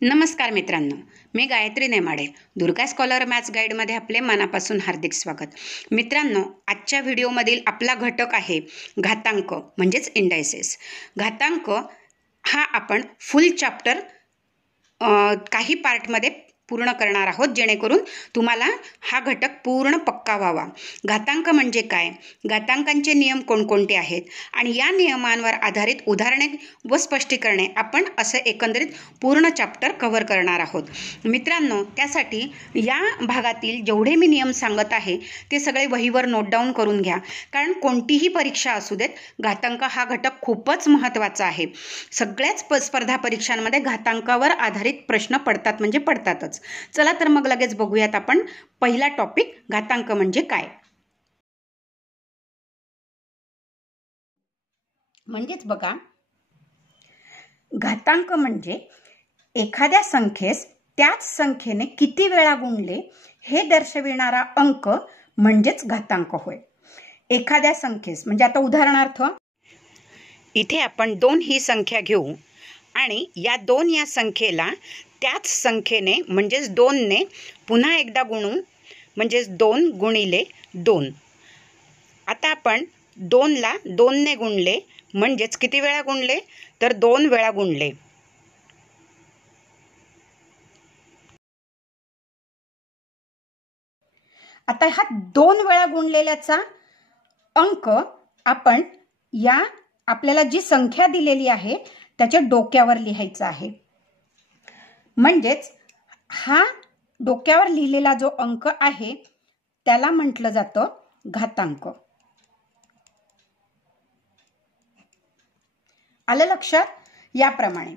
नमस्कार मित्रांनो, मी Gayatri Nemade. Durga scholar maths गाईडमध्ये आपले मनापासून हार्दिक स्वागत. मित्रांनो, आजच्या व्हिडिओमधील आपला घटक आहे घातांक म्हणजेच इंडायसेस. घातांक हा आपण फुल चॅप्टर काही पार्टमध्ये पूर्ण करणार आहोत, जेणेकरून तुम्हाला हा घटक पूर्ण पक्का व्हावा. घातांक म्हणजे काय, घातांकांचे नियम कोणकोणते आहेत आणि या नियमांवर आधारित उदाहरणे व स्पष्टीकरणे आपण असं एकंदरीत पूर्ण चॅप्टर कव्हर करणार आहोत. मित्रांनो, त्यासाठी या भागातील जेवढे मी नियम सांगत आहे ते सगळे वहीवर नोट डाऊन करून घ्या, कारण कोणतीही परीक्षा असू देत, घातांक हा घटक खूपच महत्त्वाचा आहे. सगळ्याच स्पर्धा परीक्षांमध्ये घातांकावर आधारित प्रश्न पडतात म्हणजे पडतातच. चला तर मग लगेच बघूयात आपण पहिला टॉपिक, घातांक म्हणजे काय. म्हणजेच बघा, घातांक म्हणजे एखाद्या संख्येस त्याच संख्येने किती वेळा गुणले हे दर्शविणारा अंक म्हणजेच घातांक होय. एखाद्या संख्येस म्हणजे आता उदाहरणार्थ इथे आपण 2 ही संख्या घेऊ आणि या 2 या संख्येला त्याच संख्येने म्हणजेच 2 ने पुन्हा एकदा गुणू, म्हणजेच 2 गुणिले 2. आता आपण 2 ला 2 ने गुणले म्हणजेच किती वेळा गुणले, तर 2 वेळा गुणले. आता हा 2 वेळा गुणलेल्याचा अंक आपण या आपल्याला जी संख्या दिलेली आहे त्याच्या डोक्यावर लिहायचा आहे. म्हणजेच हा डोक्यावर लिहिलेला जो अंक आहे त्याला म्हटलं जातं घातांक. आलं लक्षात? याप्रमाणे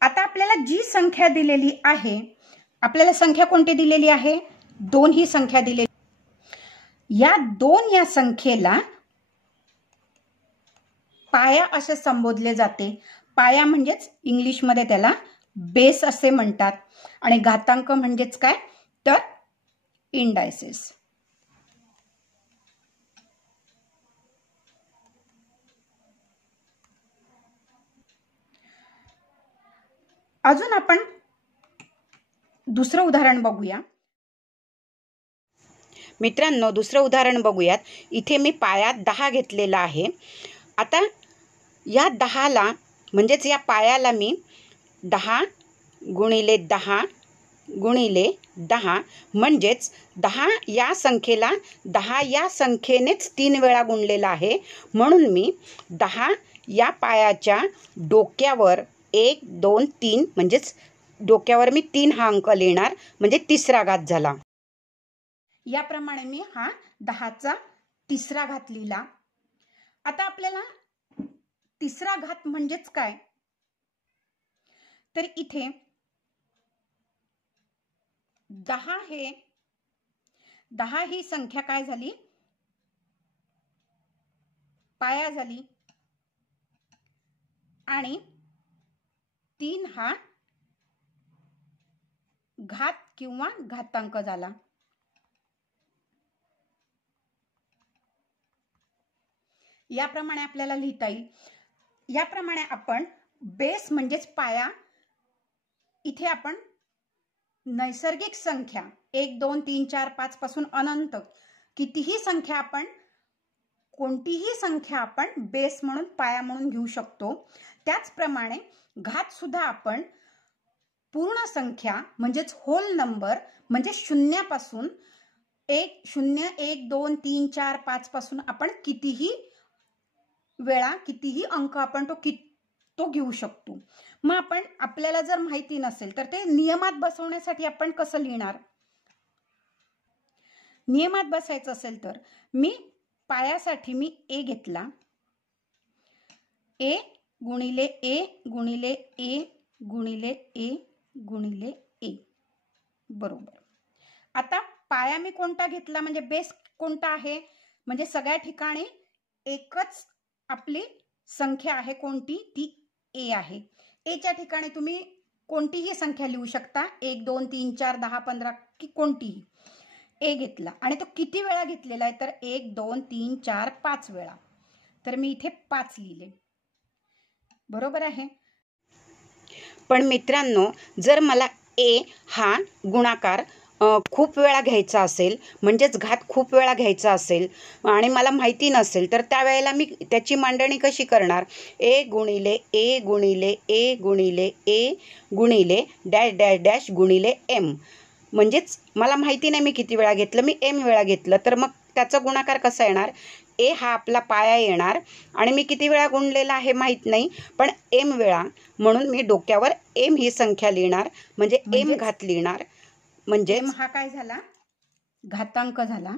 आता आपल्याला जी संख्या दिलेली आहे, आपल्याला संख्या कोणती दिलेली आहे, 2 ही संख्या दिलेली. या 2 या संख्येला पाया असे संबोधले जाते. पाया म्हणजेच इंग्लिशमध्ये त्याला बेस असे म्हणतात आणि घातांक म्हणजेच काय, तर इंडायसेस. अजून आपण दुसरं उदाहरण बघूया. मित्रांनो, दुसरं उदाहरण बघूयात. इथे मी पायात 10 घेतलेला आहे. आता या 10ला म्हणजेच या पायाला मी 10 गुणिले 10 गुणिले 10 म्हणजेच 10 या संख्येला 10 या संख्येनेच 3 वेळा गुणलेला आहे. म्हणून मी 10 या पायाच्या डोक्यावर 1 2 3 म्हणजेच डोक्यावर मी 3 हा अंक लिहिणार, म्हणजे तिसरा घात झाला. याप्रमाणे मी हा 10चा तिसरा घात लिहिला. आता आपल्याला तिसरा घात म्हणजेच काय, तर इथे 10 ही संख्या काय झाली, पाया झाली आणि 3 हा घात किंवा घातांक झाला. याप्रमाणे आपल्याला लिहिता येईल. याप्रमाणे आपण बेस म्हणजेच पाया, इथे आपण नैसर्गिक संख्या 1 2 3 4 5 पासून अनंत कितीही संख्या आपण, कोणतीही संख्या आपण बेस म्हणून, पाया म्हणून घेऊ शकतो. त्याचप्रमाणे घात सुद्धा आपण पूर्ण संख्या म्हणजेच होल नंबर, म्हणजे शून्यापासून 1 0 1 2 3 4 5 पासून आपण कितीही वेळा कितीही अंक आपण तो घेऊ शकतो. मग आपण, आपल्याला जर माहिती नसेल तर ते नियमात बसवण्यासाठी आपण कसं लिहिणार. नियमात बसायचं असेल तर मी पायासाठी मी ए घेतला, ए गुणिले ए गुणिले ए गुणिले ए गुणिले ए, बरोबर. आता पाया मी कोणता घेतला, म्हणजे बेस कोणता आहे, म्हणजे सगळ्या ठिकाणी एकच आपली संख्या आहे, कोणती, ती ए आहे. एच्या ठिकाणी तुम्ही कोणतीही संख्या लिहू शकता, 1 2 3 4 10 15 की कोणतीही. ए घेतला आणि तो किती वेळा घेतलेला आहे, तर 1 2 3 4 5 वेळा. तर मी इथे 5 लिहिले, बरोबर आहे. पण मित्रांनो, जर मला ए हा गुणाकार खूप वेळा घ्यायचा असेल, म्हणजेच घात खूप वेळा घ्यायचा असेल आणि मला माहिती नसेल, तर त्यावेळेला मी त्याची मांडणी कशी करणार? ए गुणिले ए गुणिले ए गुणिले ए गुणिले डॅश डॅश डॅश गुणिले एम. म्हणजेच मला माहिती नाही मी किती वेळा घेतलं, मी एम वेळा घेतलं, तर मग त्याचा गुणाकार कसा येणार? ए हा आपला पाया येणार आणि मी किती वेळा गुणलेला आहे माहीत नाही, पण एम वेळा, म्हणून मी डोक्यावर एम ही संख्या लिहिणार, म्हणजे एम घात लिहिणार. म्हणजे एम हा काय झाला? घातांक झाला.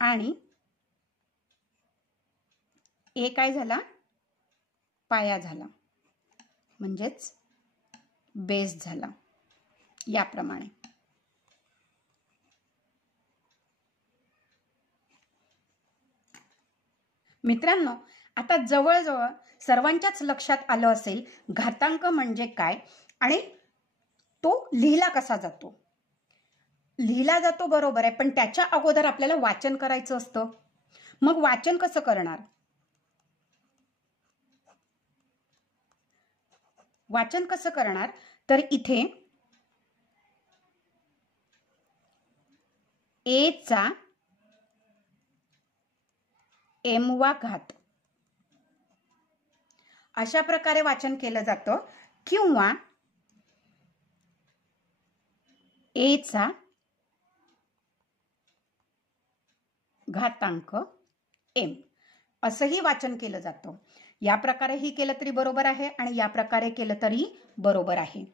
आणि ए काय झाला? पाया झाला, म्हणजेच बेस झाला. याप्रमाणे मित्रांनो, आता जवळजवळ सर्वांच्याच लक्षात आलं असेल घातांक म्हणजे काय आणि तो लिहिला कसा जातो. लिहिला जातो बरोबर आहे, पण त्याच्या अगोदर आपल्याला वाचन करायचं असतं. मग वाचन कसं करणार? वाचन कसं करणार? तर इथे ए चा एमवा घात अशा प्रकारे वाचन केलं जातं, किंवा ए चा घातांक एम असंही वाचन केलं जातं. या प्रकारेही केलं तरी बरोबर आहे आणि या प्रकारे केलं तरी बरोबर आहे.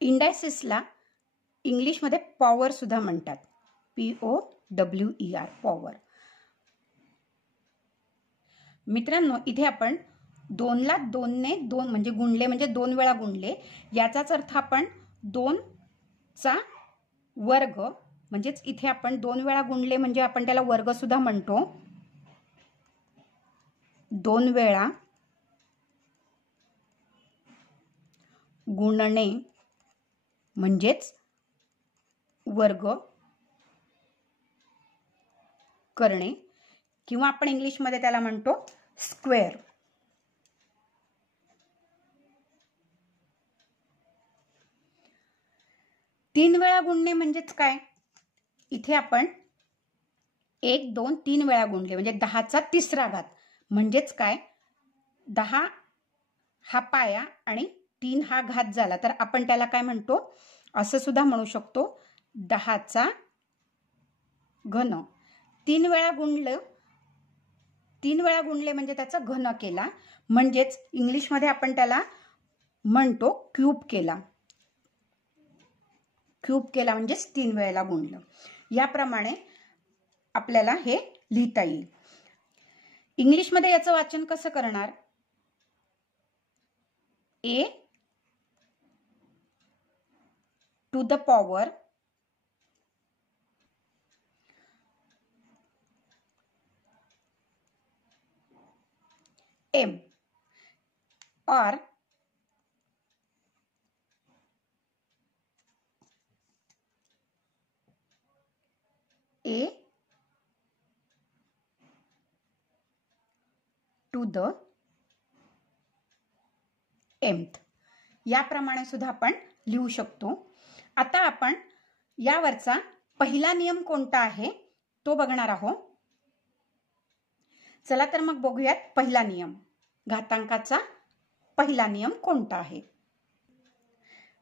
इंडायसिसला इंग्लिशमध्ये पॉवर सुद्धा म्हणतात. POWER power. मित्रांनो, इथे आपण 2ला 2ने 2 म्हणजे गुणले, म्हणजे 2 वेळा गुणले, याचाच अर्थ आपण 2चा वर्ग, म्हणजेच इथे आपण 2 वेळा गुणले म्हणजे आपण त्याला वर्ग सुद्धा म्हणतो. 2 वेळा गुणणे म्हणजेच वर्ग करणे, किंवा आपण इंग्लिशमध्ये त्याला म्हणतो स्क्वेअर. तीन वेळा गुणणे म्हणजेच काय? इथे आपण 1 2 3 वेळा गुणले म्हणजे 10चा तिसरा घात, म्हणजेच काय? 10 हा पाया आणि 3 हा घात झाला, तर आपण त्याला काय म्हणतो? असं सुद्धा म्हणू शकतो 10चा घन. 3 वेळा गुणलं, 3 वेळा गुणले म्हणजे त्याचा घन केला, म्हणजेच इंग्लिशमध्ये आपण त्याला म्हणतो क्यूब केला. क्यूब केला म्हणजेच 3 वेळेला गुणलं. याप्रमाणे आपल्याला हे लिहिता येईल. इंग्लिशमध्ये याचं वाचन कसं करणार? ए टू द पॉवर एम और ए टू द एम्थ. याप्रमाणे सुद्धा आपण लिहू शकतो. आता आपण यावरचा पहिला नियम कोणता आहे तो बघणार आहोत. चला तर मग बघूयात पहिला नियम. घातांकाचा पहिला नियम कोणता आहे?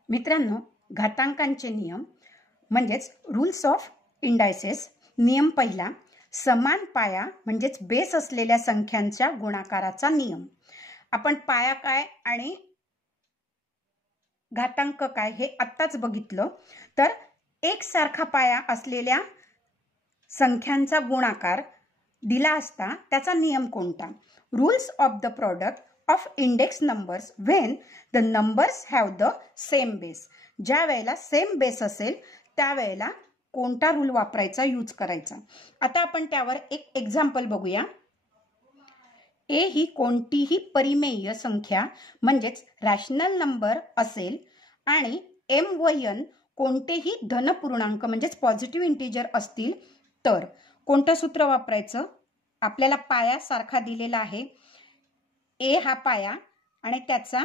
मित्रांनो, घातांकांचे नियम म्हणजेच रूल्स ऑफ इंडायसेस. नियम पहिला, समान पाया म्हणजेच बेस असलेल्या संख्यांच्या गुणाकाराचा नियम. आपण पाया काय आणि घातांक काय हे आत्ताच बघितलं. तर एकसारखा पाया असलेल्या संख्यांचा गुणाकार दिला असता त्याचा नियम कोणता? Rules of the product of index numbers when the numbers have the same base. ज्या वेळेला सेम बेस असेल त्यावेळेला कोणता रूल वापरायचा, यूज करायचा. आता आपण त्यावर एक एक्झाम्पल बघूया. ए ही कोणतीही परिमेय संख्या म्हणजेच रॅशनल नंबर असेल आणि एम व एन कोणतेही धनपूर्णांक म्हणजेच पॉझिटिव्ह इंटिजर असतील तर कोणतं सूत्र वापरायचं? आपल्याला पाया सारखा दिलेला आहे. ए हा पाया आणि त्याचा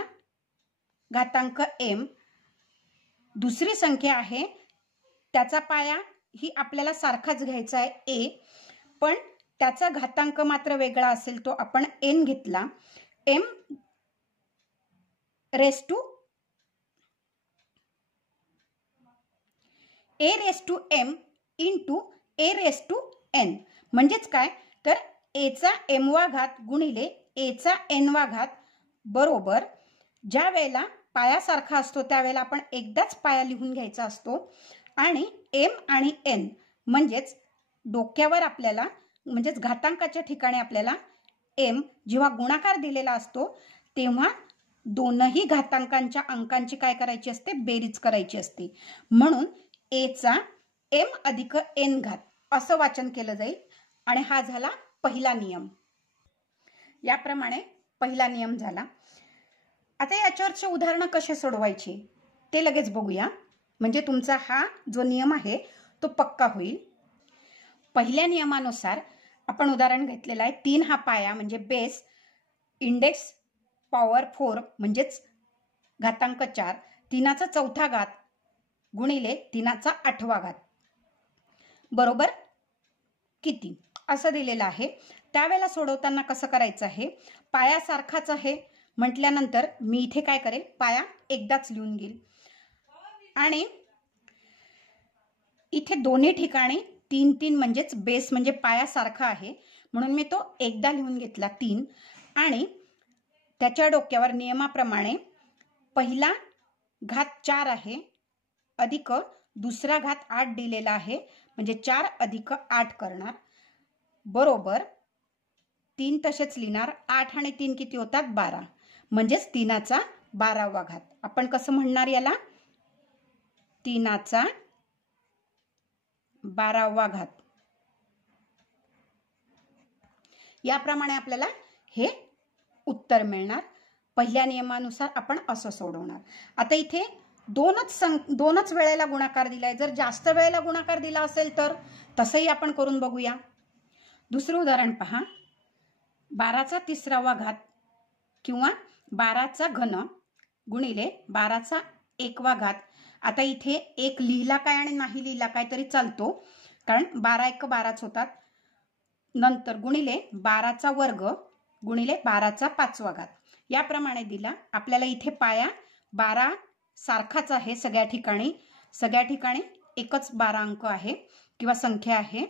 घातांक m, दुसरी संख्या आहे त्याचा पाया ही आपल्याला सारखाच घ्यायचा आहे a, पण त्याचा घातांक मात्र वेगळा असेल, तो आपण n घेतला. m raise to a raise to m into a raise to n, म्हणजेच काय तर a चा m वा घात गुणिले a चा n वा घात बरोबर, ज्या वेळेला पाया सारखा असतो त्यावेळेला आपण एकदाच पाया लिहून घ्यायचा असतो आणि m आणि n म्हणजेच डोक्यावर आपल्याला म्हणजेच घातांकाच्या ठिकाणी आपल्याला m जेव्हा गुणाकार दिलेला असतो तेव्हा दोनही घातांकांच्या अंकांची काय करायची असते, बेरीज करायची असते. म्हणून a चा m अधिक n घात असं वाचन केलं जाईल आणि हा झाला पहिला नियम. याप्रमाणे पहिला नियम झाला. आता याच्यावरचे उदाहरणं कसे सोडवायचे ते लगेच बघूया, म्हणजे तुमचा हा जो नियम आहे तो पक्का होईल. पहिल्या नियमानुसार आपण उदाहरण घेतलेलं आहे 3 हा पाया म्हणजे बेस, इंडेक्स पॉवर 4 म्हणजेच घातांक 4, 3चा चौथा घात गुणिले 3चा 8वा घात बरोबर किती असं दिलेलं आहे. त्यावेळेला सोडवताना कसं करायचं आहे, पाया सारखाच आहे म्हटल्यानंतर मी इथे काय करेल, पाया एकदाच लिहून घेईल आणि इथे दोन्ही ठिकाणी 3 3 म्हणजेच बेस म्हणजे पाया सारखा आहे म्हणून मी तो एकदा लिहून घेतला 3 आणि त्याच्या डोक्यावर नियमाप्रमाणे पहिला घात 4 आहे अधिक दुसरा घात 8 दिलेला आहे म्हणजे 4 अधिक 8 करणार बरोबर 3 तसेच लिहिणार. 8 आणि 3 किती होतात 12 म्हणजेच 3चा 12वा घात. आपण कसं म्हणणार याला, 3चा 12वा घात. याप्रमाणे आपल्याला हे उत्तर मिळणार. पहिल्या नियमानुसार आपण असं सोडवणार. आता इथे दोनच वेळेला गुणाकार दिलाय, जर जास्त वेळेला गुणाकार दिला असेल तर तसंही आपण करून बघूया. दुसरं उदाहरण पहा, 12चा 3वा घात किंवा 12चा घन गुणिले 12चा 1वा घात. आता इथे एक लिहिला काय आणि नाही लिहिला काय तरी चालतो, कारण 12 1 12च होतात. नंतर गुणिले 12चा वर्ग गुणिले 12चा 5वा घात याप्रमाणे दिला. आपल्याला इथे पाया 12 सारखाच आहे सगळ्या ठिकाणी एकच 12 अंक आहे किंवा संख्या आहे,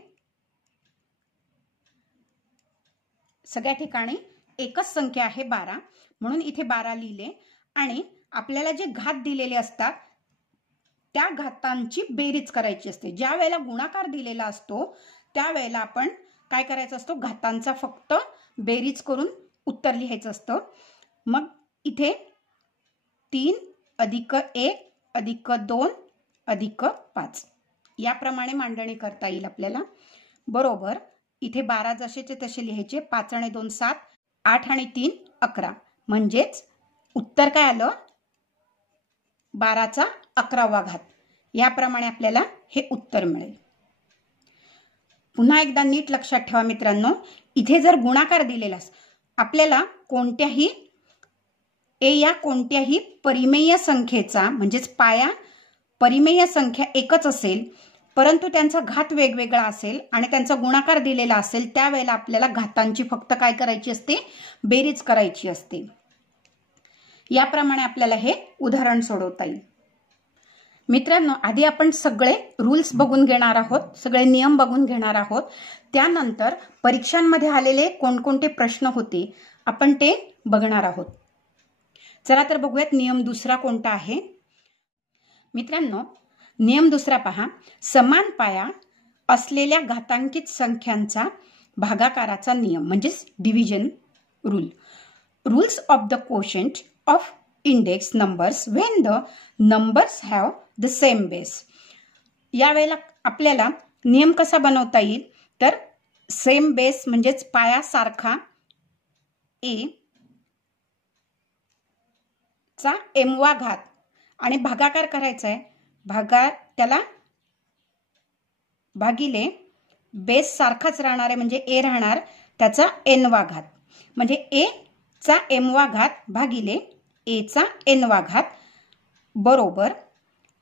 सगळ्या ठिकाणी एकच संख्या आहे 12 म्हणून इथे 12 लिहिले आणि आपल्याला जे घात दिलेले असतात त्या घातांची बेरीज करायची असते. ज्या वेळेला गुणाकार दिलेला असतो त्यावेळेला आपण काय करायचं असतो, घातांचा फक्त बेरीज करून उत्तर लिहायचं असतं. मग इथे 3 अधिक 1 अधिक 2 अधिक 5 याप्रमाणे मांडणी करता येईल आपल्याला बरोबर. इथे 12 जसेचे तसे लिहायचे, 5 आणि 2 7, 8 आणि 3 11 म्हणजेच उत्तर काय आलं 12चा 11वा घात. याप्रमाणे आपल्याला हे उत्तर मिळेल. पुन्हा एकदा नीट लक्षात ठेवा मित्रांनो, इथे जर गुणाकार दिलेला आपल्याला कोणत्याही परिमेय संख्येचा म्हणजेच पाया परिमेय संख्या एकच असेल परंतु त्यांचा घात वेगवेगळा असेल आणि त्यांचा गुणाकार दिलेला असेल त्यावेळेला आपल्याला घातांची फक्त काय करायची असते, बेरीज करायची असते. याप्रमाणे आपल्याला हे उदाहरण सोडवता येईल. मित्रांनो, आधी आपण सगळे रूल्स बघून घेणार आहोत, सगळे नियम बघून घेणार आहोत. त्यानंतर परीक्षांमध्ये आलेले कोणकोणते प्रश्न होते आपण ते बघणार आहोत. चला तर बघूयात नियम दुसरा कोणता आहे. मित्रांनो, नियम दुसरा पहा, समान पाया असलेल्या घातांकित संख्यांचा भागाकाराचा नियम म्हणजेच division rule. Rules of the quotient of index numbers when the numbers have the same base. यावेळेला आपल्याला नियम कसा बनवता येईल तर सेम बेस म्हणजेच पाया सारखा a चा m वा घात आणि भागाकार करायचा आहे. त्याला भागिले बेस सारखाच राहणार आहे म्हणजे a राहणार त्याचा n वा घात म्हणजे a चा m वा घात भागिले a चा n वा घात बरोबर,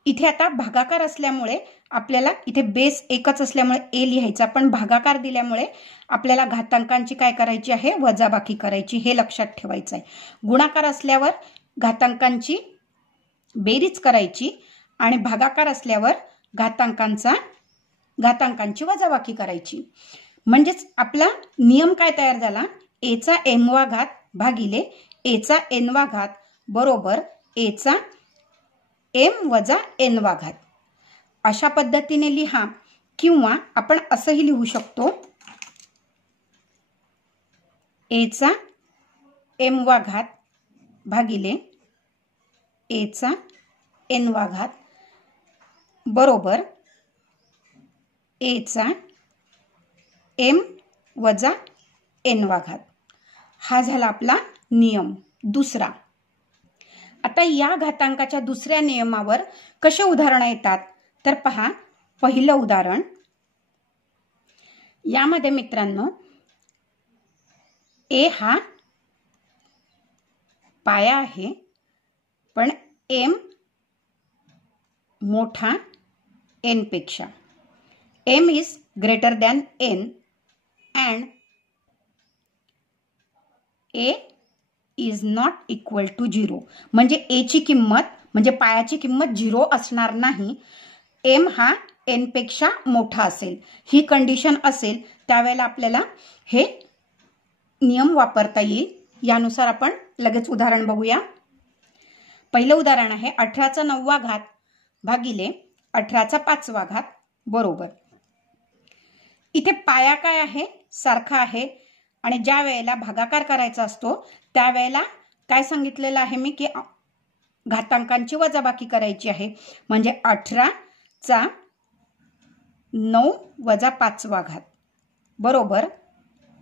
इथे आता भागाकार असल्यामुळे आपल्याला इथे बेस एकच असल्यामुळे a लिहायचा, पण भागाकार दिल्यामुळे आपल्याला घातांकांची काय करायची आहे, वजाबाकी करायची, हे लक्षात ठेवायचं आहे. गुणाकार असल्यावर घातांकांची बेरीज करायची आणि भागाकार असल्यावर घातांकांची वजाबाकी करायची. म्हणजेच आपला नियम काय तयार झाला, a चा m वा घात भागिले a चा n वा घात बरोबर a चा m वजा n वा घात. अशा पद्धतीने लिहा, किंवा आपण असंही लिहू शकतो, a चा m वा घात भागिले a चा n वा घात बरोबर a चा m वजा n वा घात. हा झाला आपला नियम दुसरा. आता या घातांकाच्या दुसऱ्या नियमावर कसे उदाहरण येतात तर पहा, पहिलं उदाहरण यामध्ये मित्रांनो a हा पाया आहे, पण m मोठा n पेक्षा. m is greater than n and a is not equal to 0. म्हणजे a ची किंमत म्हणजे पायाची किंमत 0 असणार नाही, m हा n पेक्षा मोठा असेल, ही कंडिशन असेल त्यावेळेला आपल्याला हे नियम वापरता येईल. यानुसार आपण लगेच उदाहरण बघूया. पहिलं उदाहरण आहे 18चा 9वा घात भागिले 18चा 5वा घात बरोबर. इथे पाया काय आहे, सारखा आहे, आणि ज्या वेळेला भागाकार करायचा असतो त्यावेळेला काय सांगितलेलं आहे मी की घातांकांची वजाबाकी करायची आहे. म्हणजे 18चा 9 वजा 5वा घात बरोबर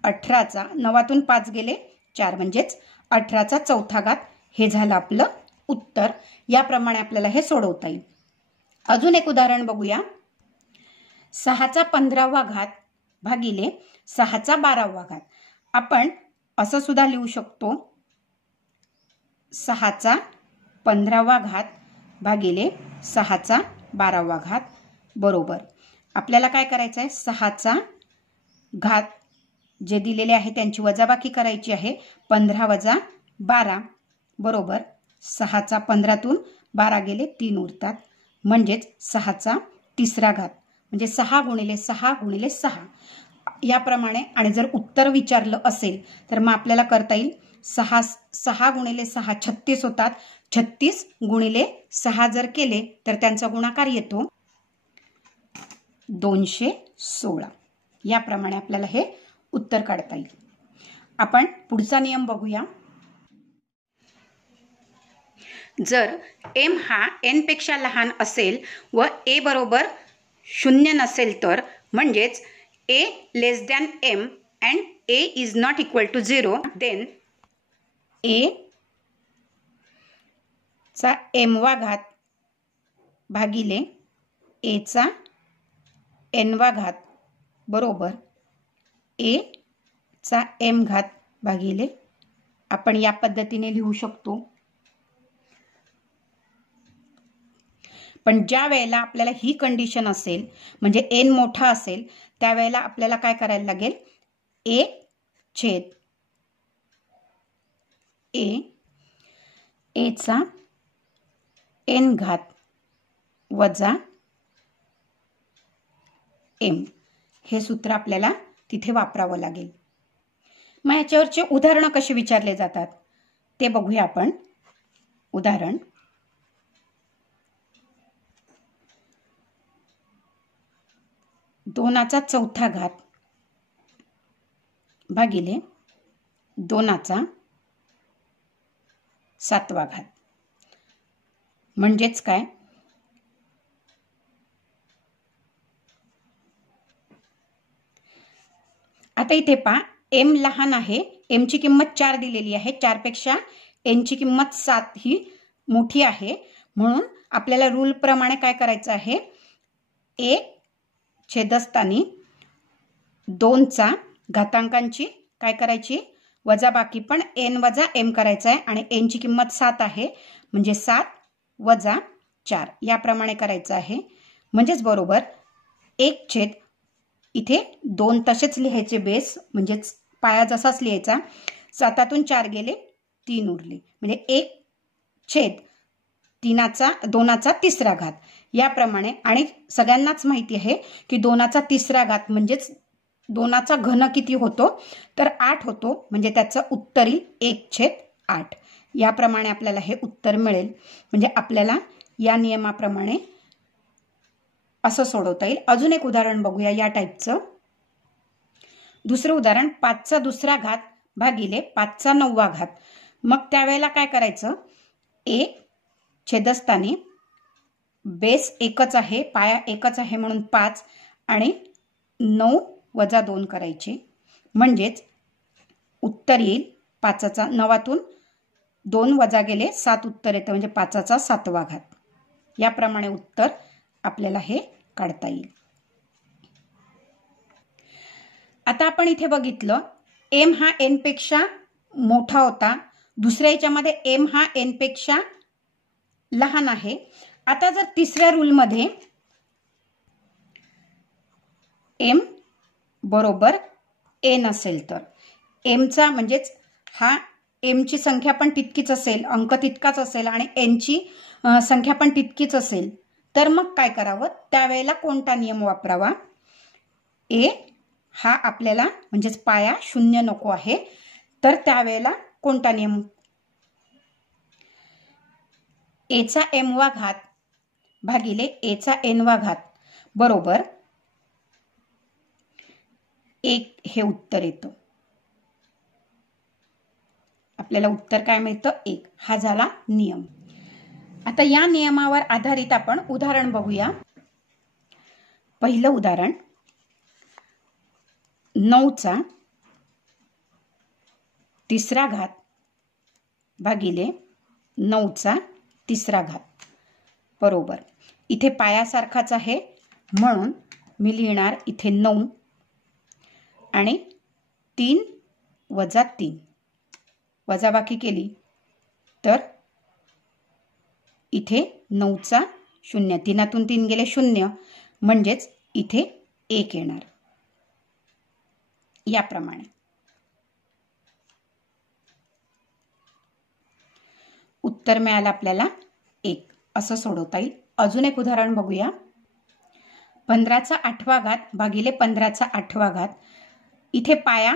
18चा 9तून 5 गेले 4, म्हणजेच 18चा 4था घात. हे झालं आपलं उत्तर. याप्रमाणे आपल्याला हे सोडवता येईल. अजून एक उदाहरण बघूया. 6चा 15वा घात भागिले 6चा 12वा घात. आपण असं सुद्धा लिहू शकतो, 6चा 15वा घात भागिले 6चा 12वा घात बरोबर. आपल्याला काय करायचं आहे, 6चा घात जे दिलेले आहे त्यांची वजाबाकी करायची आहे. 15 वजा 12 बरोबर 6चा 15तून 12 गेले 3 उरतात, म्हणजेच 6चा 3रा घात म्हणजे 6 गुणिले 6 गुणिले 6 याप्रमाणे. आणि जर उत्तर विचारलं असेल तर मग आपल्याला करता येईल 6 गुणिले 6 36 होतात. 36 गुणिले 6 जर केले तर त्यांचा गुणाकार येतो 216. याप्रमाणे आपल्याला हे उत्तर काढता येईल. आपण पुढचा नियम बघूया. जर m हा n पेक्षा लहान असेल व a बरोबर 0 नसेल तर, म्हणजेच a less than m and a is not equal to 0, then a चा m वा घात भागिले a चा n वा घात बरोबर a चा m घात भागिले, आपण या पद्धतीने लिहू शकतो. पण ज्या वेळेला आपल्याला ही कंडिशन असेल म्हणजे n मोठा असेल त्यावेळेला आपल्याला काय करायला लागेल, a छेद a चा n घात वजा m हे सूत्र आपल्याला तिथे वापरावं लागेल. मग याच्यावरचे उदाहरणं कसे विचारले जातात ते बघूया आपण. उदाहरण 2चा 4था घात भागिले 2चा 7वा घात. म्हणजेच काय, आता इथे पहा m लहान आहे, m ची किंमत 4 दिलेली आहे, 4 पेक्षा n ची किंमत 7 ही मोठी आहे. म्हणून आपल्याला रूल प्रमाणे काय करायचं आहे, a छेदस्थानी 2चा घातांकांची काय करायची वजाबाकी पण n वजा m करायचा आहे आणि n ची किंमत 7 आहे म्हणजे 7 वजा 4 याप्रमाणे करायचं आहे. म्हणजेच बरोबर 1 छेद इथे 2 तसेच लिहायचे बेस म्हणजेच पाया जसाच लिहायचा. 7तून 4 गेले 3 उरले म्हणजे 1 छेद 2चा तिसरा घात याप्रमाणे. आणि सगळ्यांनाच माहिती आहे की 2चा तिसरा घात म्हणजेच 2चा घन किती होतो तर 8 होतो म्हणजे त्याचं उत्तर येईल 1/8. याप्रमाणे आपल्याला हे उत्तर मिळेल. म्हणजे आपल्याला या नियमाप्रमाणे असं सोडवता येईल. अजून एक उदाहरण बघूया या टाईपचं. दुसरं उदाहरण 5चा दुसरा घात भागिले 5चा 9वा घात. मग त्यावेळेला काय करायचं, छेदस्थानी बेस एकच आहे, पाया एकच आहे म्हणून 5 आणि 9 वजा 2 करायचे म्हणजेच उत्तर येईल 5चा 9तून 2 वजा गेले 7 उत्तर येतं म्हणजे 5चा 7वा घात. याप्रमाणे उत्तर आपल्याला हे काढता येईल. आता आपण इथे बघितलं m हा n पेक्षा मोठा होता, दुसऱ्या याच्यामध्ये m हा n पेक्षा लहान आहे. आता जर तिसऱ्या रूलमध्ये m बरोबर n असेल तर mचा म्हणजेच हा m ची संख्या पण तितकीच असेल, अंक तितकाच असेल आणि n ची संख्या पण तितकीच असेल तर मग काय करावं, त्यावेळेला कोणता नियम वापरावा. a हा आपल्याला म्हणजेच पाया 0 नको आहे तर त्यावेळेला कोणता नियम, a चा m वा घात भागिले a चा n वा घात बरोबर 1 हे उत्तर येतं. आपल्याला उत्तर काय मिळतं 1. हा झाला नियम. आता या नियमावर आधारित आपण उदाहरण बघूया. पहिलं उदाहरण 9चा तिसरा घात भागिले 9चा तिसरा घात बरोबर. इथे पायासारखाच आहे म्हणून मी लिहिणार इथे 9 आणि 3 वजा 3 वजाबाकी केली तर इथे 9चा 0, 3तून 3 गेले 0 म्हणजेच इथे 1 येणार. याप्रमाणे उत्तर मिळालं आपल्याला 1. असं सोडवता येईल. अजून एक उदाहरण बघूया. 15चा 8वा घात भागिले 15चा 8वा घात. इथे पाया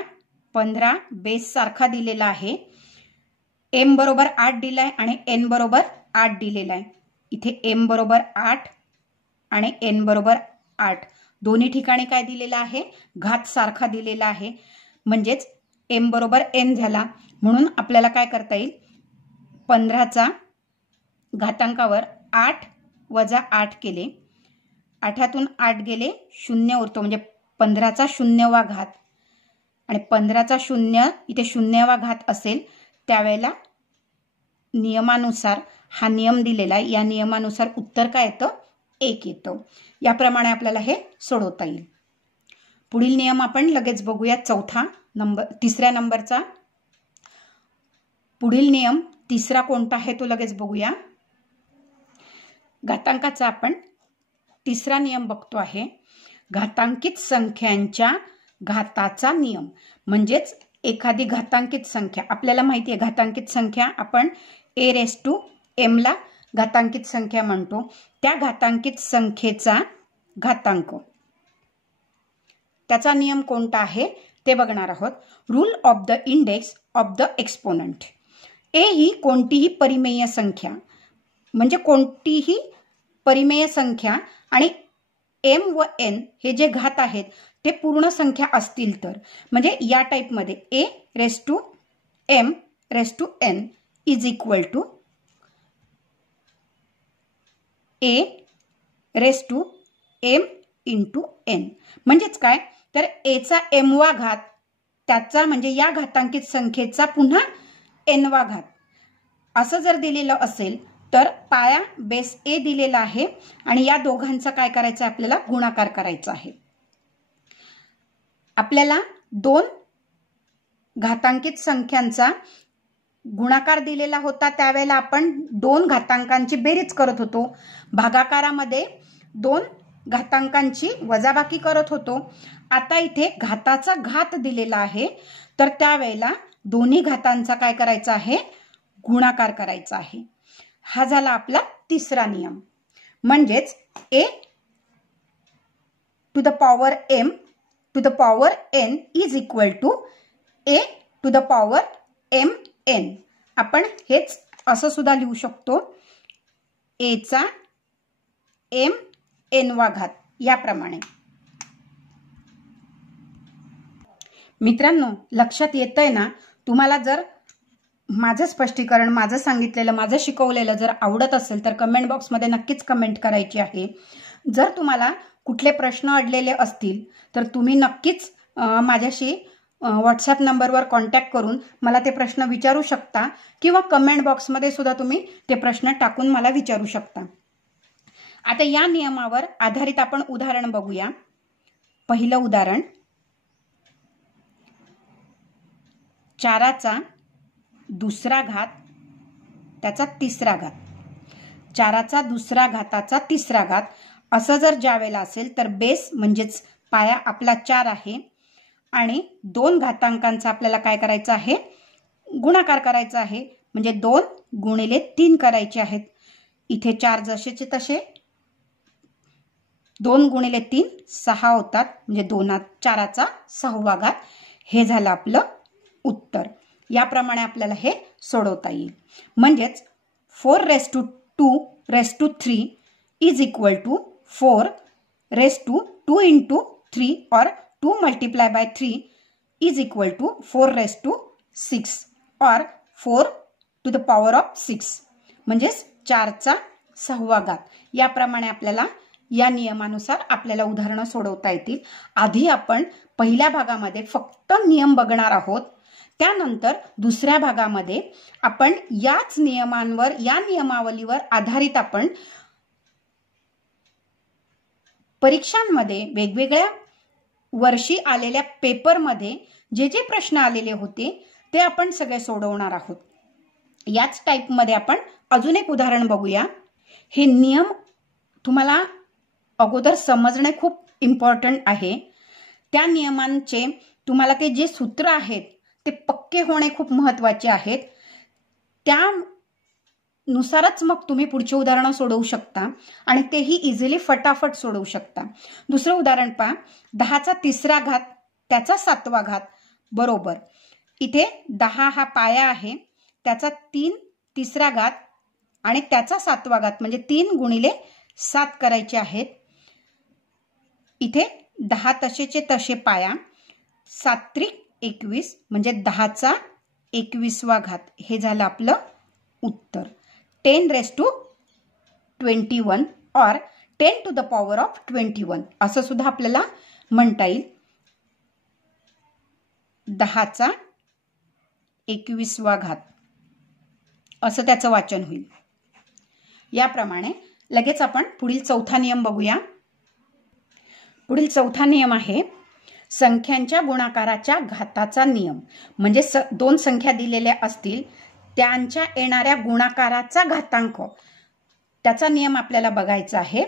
15 बेस सारखा दिलेला आहे. m बरोबर 8 दिलाय आणि n बरोबर 8 दिलेला आहे. इथे m बरोबर 8 आणि n बरोबर 8 दोन्ही ठिकाणी काय दिलेलं आहे, घात सारखा दिलेला आहे म्हणजेच m बरोबर n झाला. म्हणून आपल्याला काय करता येईल, 15चा घातांकावर 8 वजा 8 केले, 8तून 8 गेले 0 उरतो म्हणजे 15चा 0वा घात आणि 15चा 0 इथे 0वा घात असेल त्यावेळेला नियमानुसार हा नियम दिलेला आहे, या नियमानुसार उत्तर काय येतं 1 येतं. याप्रमाणे आपल्याला हे सोडवता येईल. पुढील नियम आपण लगेच बघूया. तिसऱ्या नंबरचा पुढील नियम तिसरा कोणता आहे तो लगेच बघूया. घातांकाचा आपण तिसरा नियम बघतो आहे. घातांकित संख्यांच्या घाताचा नियम म्हणजेच एखादी घातांकित संख्या, आपल्याला माहिती आहे घातांकित संख्या आपण a⁻m ला घातांकित संख्या म्हणतो. त्या घातांकित संख्येचा घातांक, त्याचा नियम कोणता आहे ते बघणार आहोत. Rule of the index of the exponent. A ही कोणतीही परिमेय संख्या म्हणजे कोणतीही परिमेय संख्या आणि m व n हे जे घात आहेत ते पूर्ण संख्या असतील तर, म्हणजे या टाईपमध्ये a⁻m⁻n is equal to a⁻m into n. म्हणजेच काय तर a चा m वा घात त्याचा म्हणजे या घातांकित संख्येचा पुन्हा n वा घात असं जर दिलेलं असेल तर पाया बेस a दिलेला आहे आणि या दोघांचा काय करायचं आहे, आपल्याला गुणाकार करायचा आहे. आपल्याला 2 घातांकित संख्यांचा गुणाकार दिलेला होता त्यावेळेला आपण 2 घातांकांची बेरीज करत होतो, भागाकारामध्ये 2 घातांकांची वजाबाकी करत होतो. आता इथे घाताचा घात दिलेला आहे तर त्यावेळेला दोन्ही घातांचा काय करायचा आहे, गुणाकार करायचा आहे. हा झाला आपला तिसरा नियम. म्हणजेच a to the power m to the power n is equal to a to the power mn. आपण हेच असं सुद्धा लिहू शकतो, a चा m n वा घात याप्रमाणे. मित्रांनो, लक्षात येतंय ना? तुम्हाला जर माझं स्पष्टीकरण, माझं सांगितलेलं, माझं शिकवलेलं जर आवडत असेल तर कमेंट बॉक्समध्ये नक्कीच कमेंट करायची आहे. जर तुम्हाला कुठले प्रश्न अडलेले असतील तर तुम्ही नक्कीच माझ्याशी व्हॉट्सॲप नंबरवर कॉन्टॅक्ट करून मला ते प्रश्न विचारू शकता किंवा कमेंट बॉक्समध्ये सुद्धा तुम्ही ते प्रश्न टाकून मला विचारू शकता. आता या नियमावर आधारित आपण उदाहरण बघूया. पहिलं उदाहरण, 4चा दुसरा घात त्याचा तिसरा घात. 4चा दुसरा घाताचा तिसरा घात असं जर ज्यावेळेला असेल तर बेस म्हणजेच पाया आपला 4 आहे आणि 2 घातांकांचा आपल्याला काय करायचं आहे, गुणाकार करायचा आहे. म्हणजे 2 गुणिले 3 करायचे आहेत. इथे 4 जसेचे तसे, 2 गुणिले 3 6 होतात, म्हणजे 4चा 6वा घात. हे झालं आपलं उत्तर. याप्रमाणे आपल्याला हे सोडवता येईल. म्हणजेच 4 raised to 2 raised to 3 is equal to 4 raised to 2 into 3 or 2 multiplied by 3 is equal to 4 raised to 6 or 4 to the power of 6. म्हणजेच 4चा 6वा घात. याप्रमाणे आपल्याला या नियमानुसार आपल्याला उदाहरणं सोडवता येतील. आधी आपण पहिल्या भागामध्ये फक्त नियम बघणार आहोत. त्यानंतर दुसऱ्या भागामध्ये आपण याच नियमांवर, या नियमावलीवर आधारित आपण परीक्षांमध्ये, वेगवेगळ्या वर्षी आलेल्या पेपरमध्ये जे जे प्रश्न आलेले होते ते आपण सगळे सोडवणार आहोत. याच टाईपमध्ये आपण अजून एक उदाहरण बघूया. हे नियम तुम्हाला अगोदर समजणे खूप इम्पॉर्टंट आहे. त्या नियमांचे तुम्हाला ते जे सूत्र आहेत ते पक्के होणे खूप महत्त्वाचे आहेत. त्यानुसारच मग तुम्ही पुढची उदाहरणं सोडवू शकता आणि तेही इझिली फटाफट सोडवू शकता. दुसरं उदाहरण पहा. 10चा तिसरा घात त्याचा 7वा घात बरोबर. इथे 10 हा पाया आहे, त्याचा 3 तिसरा घात आणि त्याचा 7वा घात म्हणजे 3 गुणिले 7 करायचे आहेत. इथे 10 तसेचे तसे पाया, 7 21 म्हणजे 10चा 21वा घात. हे झालं आपलं उत्तर. 10 raised to 21 or 10 to the power of 21 असं सुद्धा आपल्याला म्हणता येईल. 10चा 21वा घात असं त्याचं वाचन होईल. याप्रमाणे लगेच आपण पुढील चौथा नियम बघूया. पुढील चौथा नियम आहे संख्यांच्या गुणाकाराच्या घाताचा नियम. म्हणजे 2 संख्या दिलेल्या असतील त्यांच्या येणाऱ्या गुणाकाराचा घातांक, त्याचा नियम आपल्याला बघायचा आहे.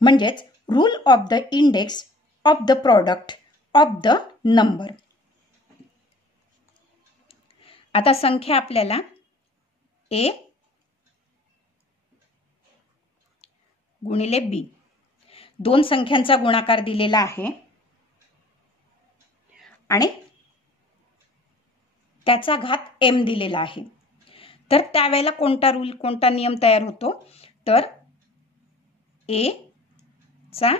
म्हणजेच rule of the index of the product of the number. आता संख्या आपल्याला ए गुणिले बी, 2 संख्यांचा गुणाकार दिलेला आहे आणि त्याचा घात m दिलेला आहे. तर त्यावेळेला कोणता रूल, कोणता नियम तयार होतो, तर a चा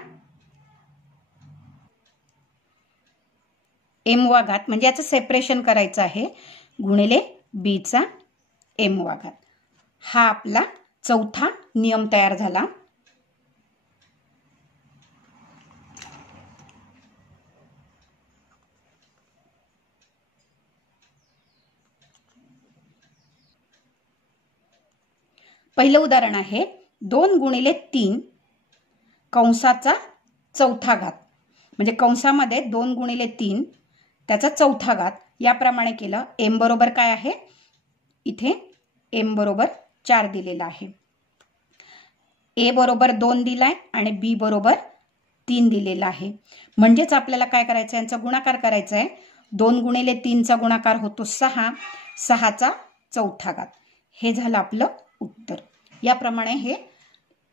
m वा घात म्हणजे याचं सेपरेशन करायचं आहे गुणिले b चा m वा घात. हा आपला चौथा नियम तयार झाला. पहिलं उदाहरण आहे 2 गुणिले 3 कंसाचा चौथा घात. म्हणजे कंसामध्ये 2 गुणिले 3 त्याचा चौथा घात याप्रमाणे केलं. m बरोबर काय आहे, इथे m बरोबर 4 दिलेला आहे. a बरोबर 2 दिलाय आणि b बरोबर 3 दिलेला आहे. म्हणजेच आपल्याला काय करायचं, यांचा गुणाकार करायचा आहे. 2 गुणिले 3 चा गुणाकार होतो 6, 6 चा चौथा घात. हे झालं आपलं उत्तर. याप्रमाणे हे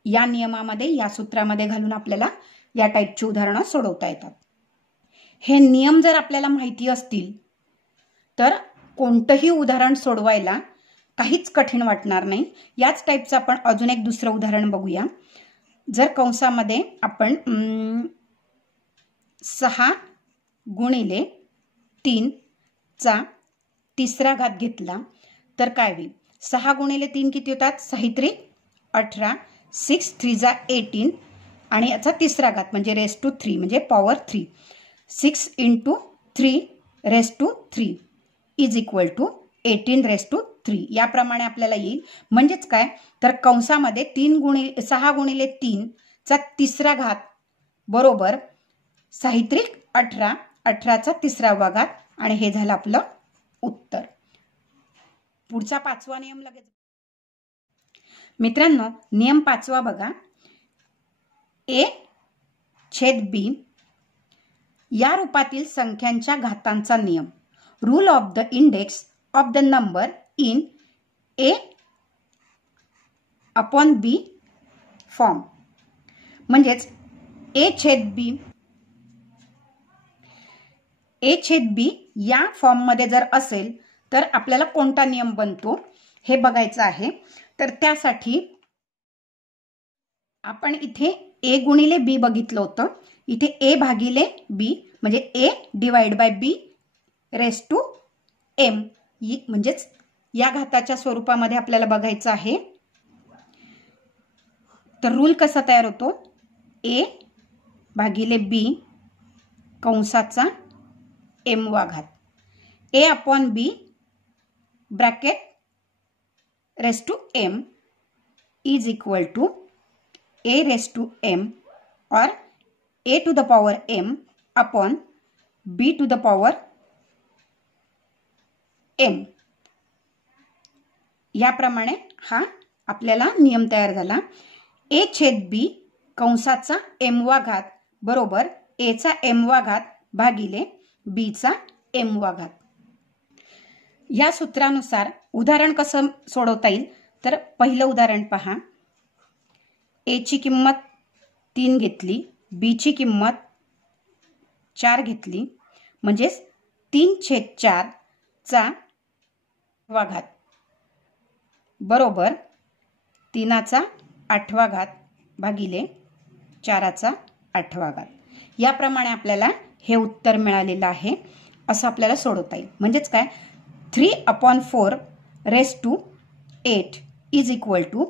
या नियमामध्ये, या सूत्रामध्ये घालून आपल्याला या टाईपची उदाहरणं सोडवता येतात. हे नियम जर आपल्याला माहिती असतील तर कोणतंही उदाहरण सोडवायला काहीच कठीण वाटणार नाही. याच टाईपचं आपण अजून एक दुसरं उदाहरण बघूया. जर कंसामध्ये आपण 6 गुणिले 3 चा तिसरा घात घेतला तर काय होईल. 6 गुणिले 3 किती होतात, 6 त्रिक 18, 6 3 जा 18 आणि याचा तिसरा घात म्हणजे रेस टू 3 म्हणजे power 3. 6 into 3 raise to 3 is equal to 18 raise to 3. याप्रमाणे आपल्याला येईल. म्हणजेच काय तर कंसामध्ये 6 गुणिले 3 चा तिसरा घात बरोबर 6 त्रिक 18, 18 चा तिसरावा घात आणि हे झालं आपलं उत्तर. पुढचा 5वा नियम लगेच मित्रांनो. नियम 5वा बघा. a छेद b या रूपातील संख्यांच्या घातांचा नियम. Rule of the index of the number in a upon b form. म्हणजेच a छेद b या फॉर्म मध्ये जर असेल तर आपल्याला कोणता नियम बनतो हे बघायचं आहे. तर त्यासाठी आपण इथे a गुणिले b बघितलं होतं. इथे a भागिले b म्हणजे a divide by b raise to m म्हणजेच या घाताच्या स्वरूपामध्ये आपल्याला बघायचं आहे. तर रूल कसा तयार होतो, a भागिले b कंसाचा m वा घात, a upon b bracket raise to m is equal to a raise to m और a to the power m upon b to the power m. याप्रमाणे हा आपल्याला नियम तयार झाला. a छेद b कंसाचा m वा घात बरोबर a चा m वा घात भागिले b चा m वा घात. या सूत्रानुसार उदाहरण कसं सोडवता येईल तर पहिलं उदाहरण पहा. a ची किंमत 3 घेतली, b ची किंमत 4 घेतली म्हणजेच 3/4 चा वा घात बरोबर 3चा 8वा घात भागिले 4चा 8वा घात. याप्रमाणे आपल्याला हे उत्तर मिळालेलं आहे. असं आपल्याला सोडवता येईल. म्हणजेच काय 3/4 raise to 8 is equal to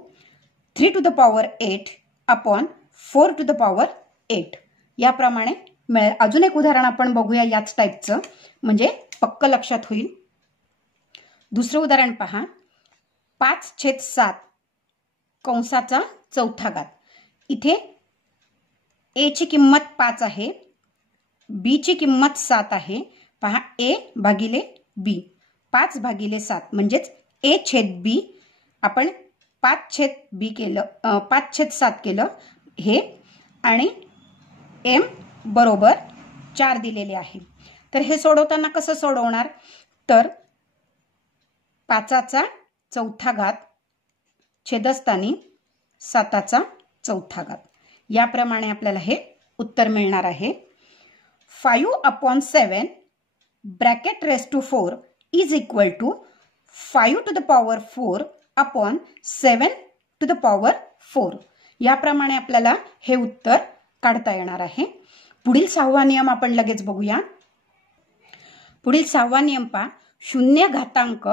3 to the power 8 upon 4 to the power 8. याप्रमाणे मिळेल. अजून एक उदाहरण आपण बघूया याच टाईपचं, म्हणजे पक्क लक्षात होईल. दुसरं उदाहरण पहा. 5/7 कंसाचा चौथा घात. इथे a ची किंमत 5 आहे, b ची किंमत 7 आहे. पहा a भागिले b 5 भागिले 7 म्हणजेच a छेद b आपण 5/b केलं, 5/7 केलं हे आणि m बरोबर 4 दिलेले आहे. तर हे सोडवताना कसं सोडवणार तर 5चा चौथा घात छेदस्थानी 7चा चौथा घात. याप्रमाणे आपल्याला हे उत्तर मिळणार आहे. 5/7 bracket raise to 4 is equal to 5 to the power 4 upon 7 to the power 4. याप्रमाणे आपल्याला हे उत्तर काढता येणार आहे. पुढील 6वा नियम आपण लगेच बघूया. पुढील 6वा नियम पहा. शून्य घातांक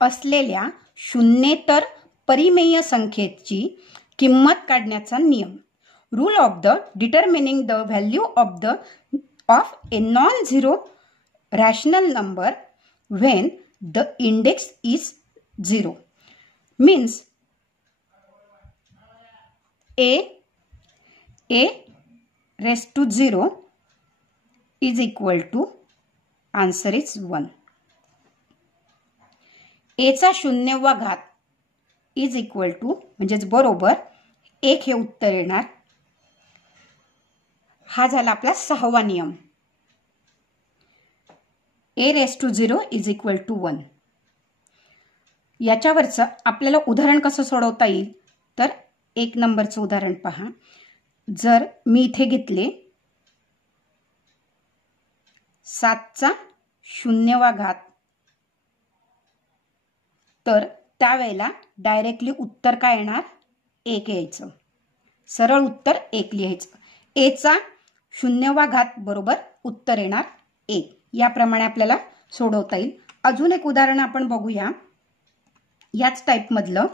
असलेल्या शून्येतर परिमेय संख्येची किंमत काढण्याचा नियम. Rule of the determining the value of a non zero rational number when the index is 0 means a raise to 0 is equal to answer is 1. A चा 0वा घात इज इक्वल टू म्हणजेच बरोबर 1 हे उत्तर येणार. हा झाला आपला 6वा नियम. a raised to 0 is equal to 1. याच्यावरचं आपल्याला उदाहरण कसं सोडवता येईल तर 1 नंबरचं उदाहरण पहा. जर मी इथे घेतले 7चा 0वा घात तर त्यावेळेला डायरेक्टली उत्तर काय येणार 1 यायचं. सरळ उत्तर 1 लिहायचं. ए चा 0वा घात बरोबर उत्तर येणार 1. याप्रमाणे आपल्याला सोडवता येईल. अजून एक उदाहरण आपण बघूया याच टाइप मधलं.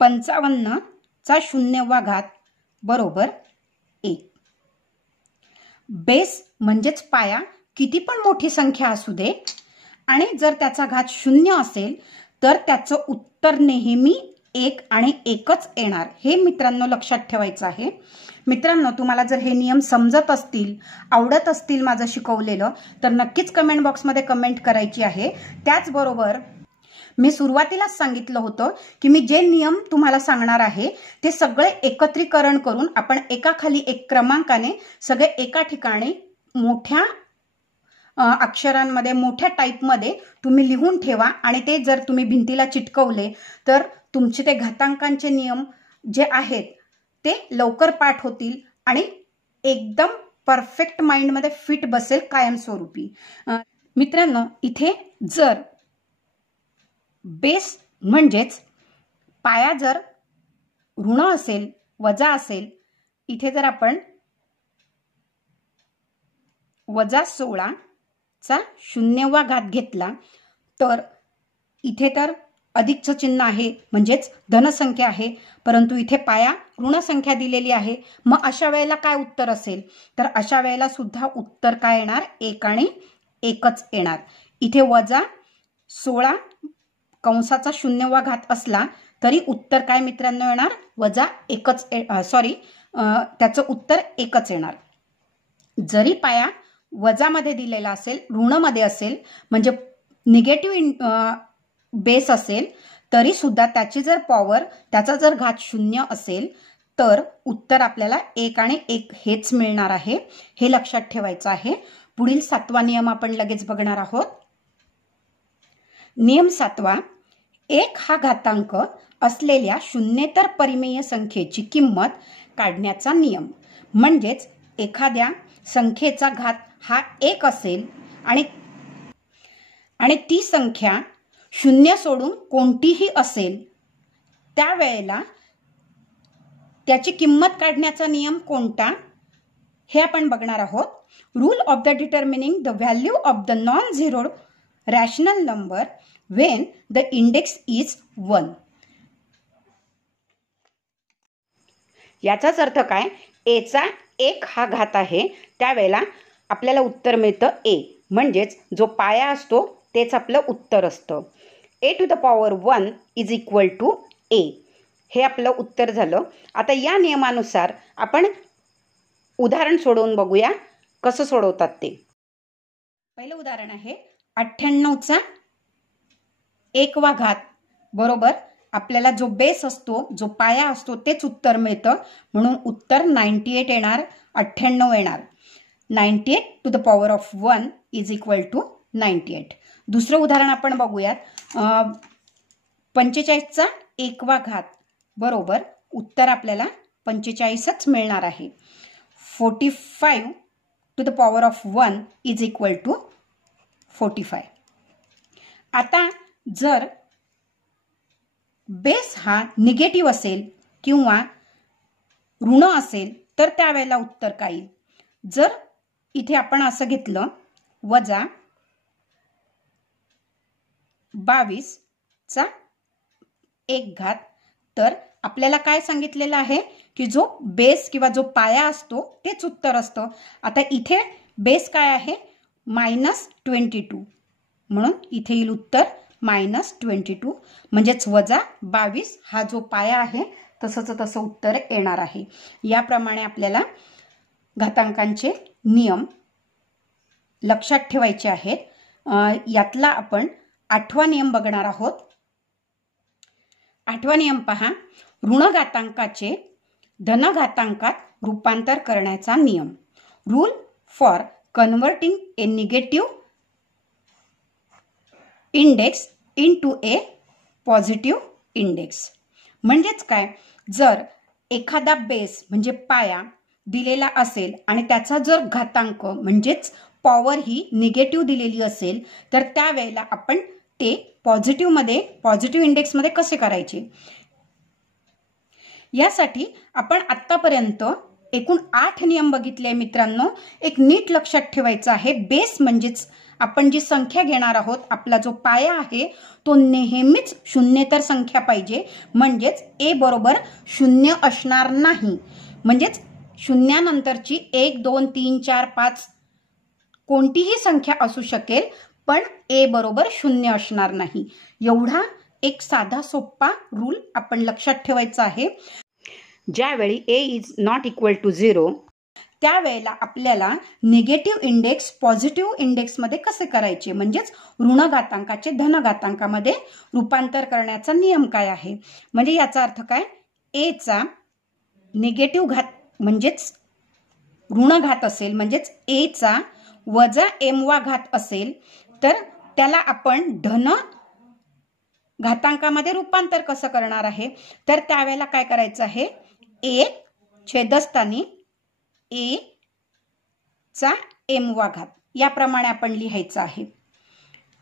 55चा 0वा घात बरोबर 1. बेस म्हणजेच पाया किती पण मोठी संख्या असू दे आणि जर त्याचा घात 0 असेल तर त्याचं उत्तर नेहमी 1 आणि 1च येणार. हे मित्रांनो लक्षात ठेवायचं आहे. मित्रांनो तुम्हाला जर हे नियम समजत असतील, आवडत असतील माझं शिकवलेलं, तर नक्कीच कमेंट बॉक्समध्ये कमेंट करायची आहे. त्याचबरोबर मी सुरुवातीलाच सांगितलं होतं की मी जे नियम तुम्हाला सांगणार आहे ते सगळे एकत्रीकरण करून आपण एकाखाली एक क्रमांकाने सगळे एका ठिकाणी मोठ्या अक्षरांमध्ये मोठ्या टाईपमध्ये तुम्ही लिहून ठेवा आणि ते जर तुम्ही भिंतीला चिटकवले तर तुमचे ते घातांकांचे नियम जे आहेत ते लवकर पाठ होतील आणि एकदम परफेक्ट माइंडमध्ये फिट बसेल कायमस्वरूपी. मित्रांनो इथे जर बेस म्हणजेच पाया जर ऋण असेल वजा असेल, इथे जर आपण -16चा 0वा घात घेतला तर इथे तर अधिकचं चिन्ह आहे म्हणजेच धनसंख्या आहे, परंतु इथे पाया ऋण संख्या दिलेली आहे. मग अशा वेळेला काय उत्तर असेल तर अशा वेळेला सुद्धा उत्तर काय येणार 1 आणि 1च येणार. इथे -16 कंसाचा 0वा घात असला तरी उत्तर काय मित्रांनो येणार त्याचं उत्तर 1च येणार. जरी पाया वजामध्ये दिलेला असेल, ऋणमध्ये असेल म्हणजे निगेटिव्ह बेस असेल तरी सुद्धा त्याची जर पॉवर त्याचा जर घात 0 असेल तर उत्तर आपल्याला 1 आणि 1 हेच मिळणार आहे. हे लक्षात ठेवायचं आहे. पुढील 7वा नियम आपण लगेच बघणार आहोत. नियम 7वा. 1 हा घातांक असलेल्या शून्येतर परिमेय संख्येची किंमत काढण्याचा नियम. म्हणजेच एखाद्या संख्येचा घात हा 1 असेल आणि ती संख्या 0 सोडून कोणतीही असेल त्यावेळेला त्याची किंमत काढण्याचा नियम कोणता हे आपण बघणार आहोत. Rule of the determining the value of the non zero rational number when the index is 1. याचाच अर्थ काय, ए चा 1 हा घात आहे त्यावेळेला आपल्याला उत्तर मिळतं ए. म्हणजेच जो पाया असतो तेच आपलं उत्तर असतं. a to the power 1 is equal to a. हे आपलं उत्तर झालं. आता या नियमानुसार आपण उदाहरण सोडवून बघूया कसं सोडवतात ते. पहिलं उदाहरण आहे 98चा 1वा घात बरोबर आपल्याला जो बेस असतो जो पाया असतो तेच उत्तर मिळतं म्हणून उत्तर 98 येणार, 98 येणार. 98 to the power of 1 is equal to 98. दुसरं उदाहरण आपण बघूयात. 45चा 1वा घात बरोबर उत्तर आपल्याला 45च मिळणार आहे. 45 to the power of 1 is equal to 45. आता जर बेस हा निगेटिव्ह असेल किंवा ऋण असेल तर त्यावेळेला उत्तर काय येईल. जर इथे आपण असं घेतलं -22चा 1 घात तर आपल्याला काय सांगितलेलं आहे की जो बेस किंवा जो पाया असतो तेच उत्तर असतं. आता इथे बेस काय आहे -22 म्हणून इथे येईल उत्तर -22 म्हणजेच -22 हा जो पाया आहे तसंच तसं उत्तर येणार आहे. याप्रमाणे आपल्याला घातांकांचे नियम लक्षात ठेवायचे आहेत. यातला आपण 8वा नियम बघणार आहोत. 8वा नियम पहा, ऋण घातांकाचे धन घातांकात रूपांतर करण्याचा नियम. Rule for converting A negative index into A positive index. म्हणजेच काय, जर एखादा बेस म्हणजे पाया दिलेला असेल आणि त्याचा जर घातांक म्हणजेच पॉवर ही निगेटिव्ह दिलेली असेल तर त्यावेळेला आपण ते पॉझिटिव्ह इंडेक्समध्ये कसे करायचे, यासाठी आपण आतापर्यंत एकूण 8 नियम बघितले मित्रांनो. एक नीट लक्षात ठेवायचं आहे, बेस म्हणजेच आपण जी संख्या घेणार आहोत, आपला जो पाया आहे तो नेहमीच शून्येतर संख्या पाहिजे. म्हणजेच ए बरोबर 0 असणार नाही. म्हणजेच शून्यानंतरची 1 2 3 4 5 कोणतीही संख्या असू शकेल, पण ए बरोबर 0 असणार नाही. एवढा एक साधा सोपा रूल आपण लक्षात ठेवायचा आहे. ज्यावेळी ए इज नॉट इक्वल टू 0 त्यावेळेला आपल्याला निगेटिव्ह इंडेक्स पॉझिटिव्ह इंडेक्समध्ये कसे करायचे, म्हणजेच ऋण घातांकाचे धन घातांकामध्ये रूपांतर करण्याचा नियम काय आहे. म्हणजे याचा अर्थ काय, ए चा निगेटिव्ह घात म्हणजेच ऋण घात असेल, म्हणजेच ए चा वजा एम वा घात असेल तर त्याला आपण धन घातांकामध्ये रूपांतर कसं करणार आहे, तर त्यावेळेला काय करायचं आहे, 1 छेदस्थानी ए चा एम वा घात याप्रमाणे आपण लिहायचं आहे.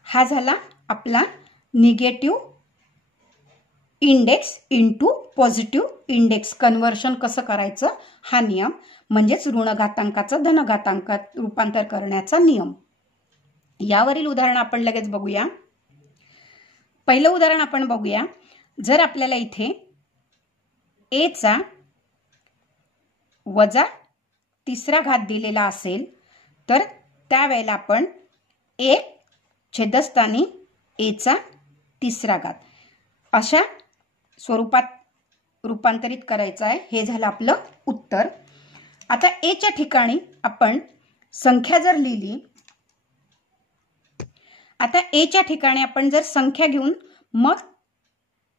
हा झाला आपला negative index into positive index conversion कसं करायचं हा नियम, म्हणजेच ऋण घातांकाचं धन घातांकात रूपांतर करण्याचा नियम. यावरील उदाहरण आपण लगेच बघूया. पहिलं उदाहरण आपण बघूया. जर आपल्याला इथे ए चा वजा 3रा घात दिलेला असेल तर त्यावेळेला आपण 1 छेदस्थानी ए चा 3रा घात अशा स्वरूपात रूपांतरित करायचं आहे. हे झालं आपलं उत्तर. आता ए च्या ठिकाणी आपण संख्या जर लिहिली, आता ए च्या ठिकाणी आपण जर संख्या घेऊन मग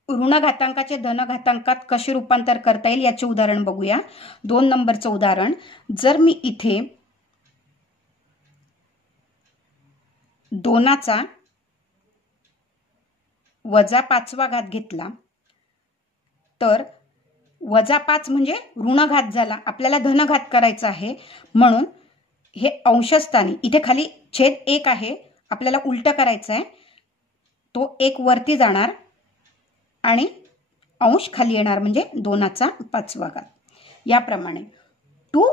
ऋण घातांकाचे धन घातांकात कसे रूपांतर करता येईल याचे उदाहरण बघूया. 2 नंबरचं उदाहरण, जर मी इथे 2चा वजा 5वा घात घेतला तर वजा 5 म्हणजे ऋण घात झाला, आपल्याला धन घात करायचा आहे. म्हणून हे अंशस्थानी इथे खाली छेद 1 आहे, आपल्याला उलट करायचं आहे. तो 1 वरती जाणार आणि अंश खाली येणार, म्हणजे 2चा 5वा घात. याप्रमाणे 2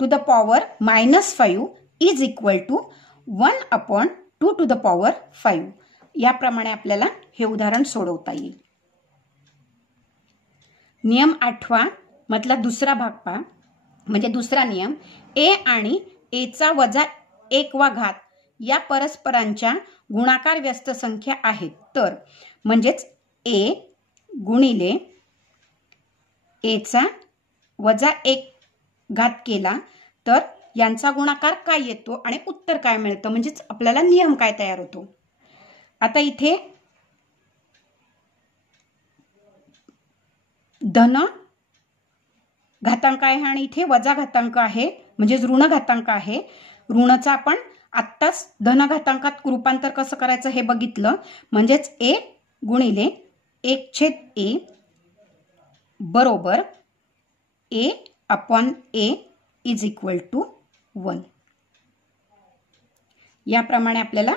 to the power -5 is equal to 1/2 to the power 5. याप्रमाणे आपल्याला हे उदाहरण सोडवता येईल. नियम 8वा मधला दुसरा भाग पहा, म्हणजे दुसरा नियम, ए आणि ए चा वजा 1वा घात या परस्परांच्या गुणाकार व्यस्त संख्या आहेत. तर म्हणजेच ए गुणिले ए चा वजा 1 घात केला तर यांचा गुणाकार काय येतो आणि उत्तर काय मिळतं, म्हणजेच आपल्याला नियम काय तयार होतो. आता इथे धन घातांक आहे आणि इथे वजा घातांक आहे, म्हणजेच ऋण घातांक आहे. ऋणचा आपण आत्ताच धन घातांकात रूपांतर कसं करायचं हे बघितलं. म्हणजेच ए गुणिले 1/a बरोबर a/a इज इक्वल टू 1. याप्रमाणे आपल्याला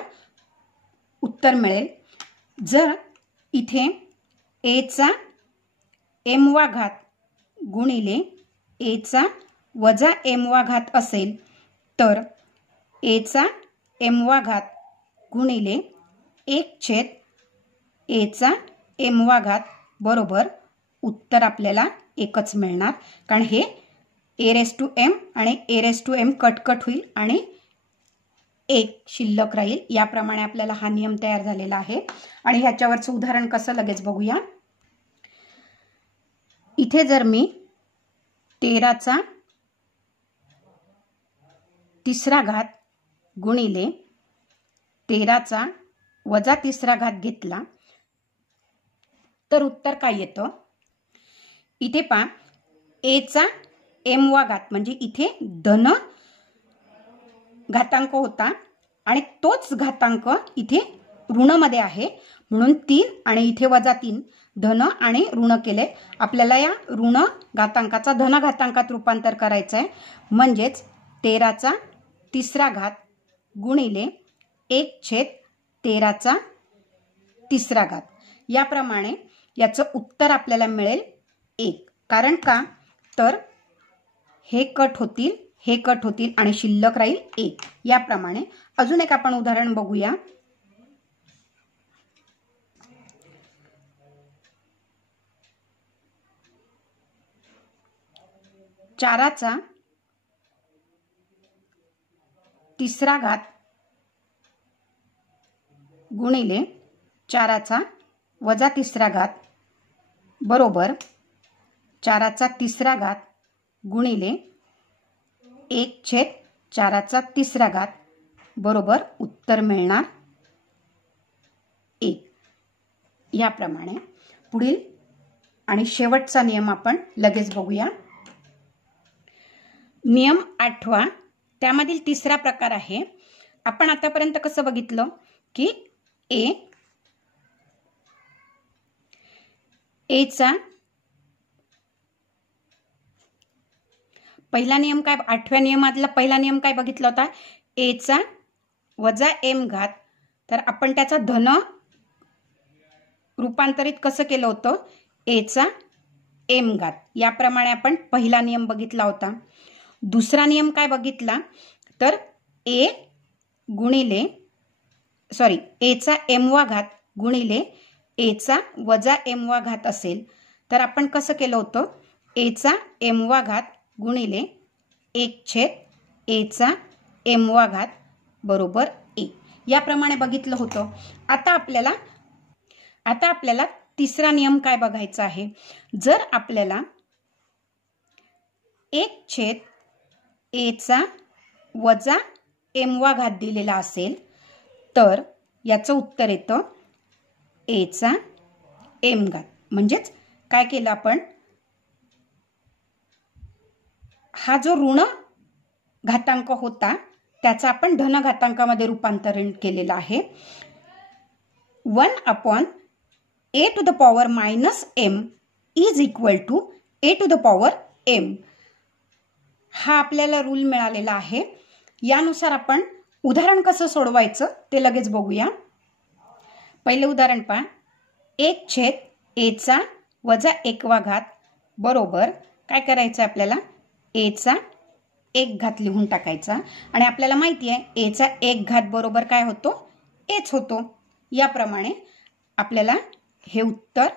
उत्तर मिळेल. जर इथे ए चा एम वा घात गुणिले ए चा वजा एम वा घात असेल तर ए चा एम वा घात गुणिले 1/a चा एम वा घात बरोबर उत्तर आपल्याला एकच मिळणार, कारण हे a⁻m आणि a⁻m कट होईल आणि 1 शिल्लक राहील. याप्रमाणे आपल्याला हा नियम तयार झालेला आहे. आणि ह्याच्यावरचं उदाहरण कसं लगेच बघूया. इथे जर मी 13चा तिसरा घात गुणिले 13चा वजा तिसरा घात घेतला तर उत्तर काय येतं? इथे पहा एचा एमवा घात म्हणजे इथे धन घातांक होता आणि तोच घातांक इथे ऋणमध्ये आहे म्हणून 3 आणि इथे वजा 3 धन आणि ऋण केले. आपल्याला या ऋण घातांकाचा धन घातांकात रूपांतर करायचं आहे म्हणजेच 13चा तिसरा घात गुणिले 1/13चा तिसरा घात. याप्रमाणे याचं उत्तर आपल्याला मिळेल 1. कारण का तर हे कट होतील आणि शिल्लक राहील 1. याप्रमाणे अजून एक आपण उदाहरण बघूया. चाराचा तिसरा घात गुणिले 4चा वजा तिसरा घात बरोबर 4चा तिसरा घात गुणिले 1/4चा तिसरा घात बरोबर उत्तर मिळणार 1. याप्रमाणे पुढील आणि शेवटचा नियम आपण लगेच बघूया. नियम 8वा त्यामधील तिसरा प्रकार आहे. आपण आतापर्यंत कसं बघितलं की एचा पहिला नियम काय 8व्या नियमातला पहिला नियम काय बघितला होता? एचा वजा एम घात. तर आपण त्याचा धन रूपांतरित कसं केलं होतं? एचा एम घात. याप्रमाणे आपण पहिला नियम बघितला होता. दुसरा नियम काय बघितला तर एचा एमवा घात गुणिले एचा वजा एमवा घात असेल तर आपण कसं केलं होतं? एचा एमवा घात गुणिले 1/एचा एमवा घात बरोबर 1. याप्रमाणे बघितलं होतं. आता आपल्याला तिसरा नियम काय बघायचा आहे? जर आपल्याला 1/एचा वजा एमवा घात दिलेला असेल तर याचं उत्तर येतं एचा एम घात. म्हणजेच काय केलं आपण? हा जो ऋण घातांक होता त्याचा आपण धन घातांकामध्ये रूपांतरण केलेलं आहे. 1/a⁻m is equal to a⁻m. हा आपल्याला रूल मिळालेला आहे. यानुसार आपण उदाहरण कसं सोडवायचं ते लगेच बघूया. पहिले उदाहरण पहा. 1/एचा वजा 1वा घात बरोबर काय करायचं आपल्याला? एचा 1 घात लिहून टाकायचा आणि आपल्याला माहिती आहे एचा 1 घात बरोबर काय होतो? एच होतो. याप्रमाणे आपल्याला हे उत्तर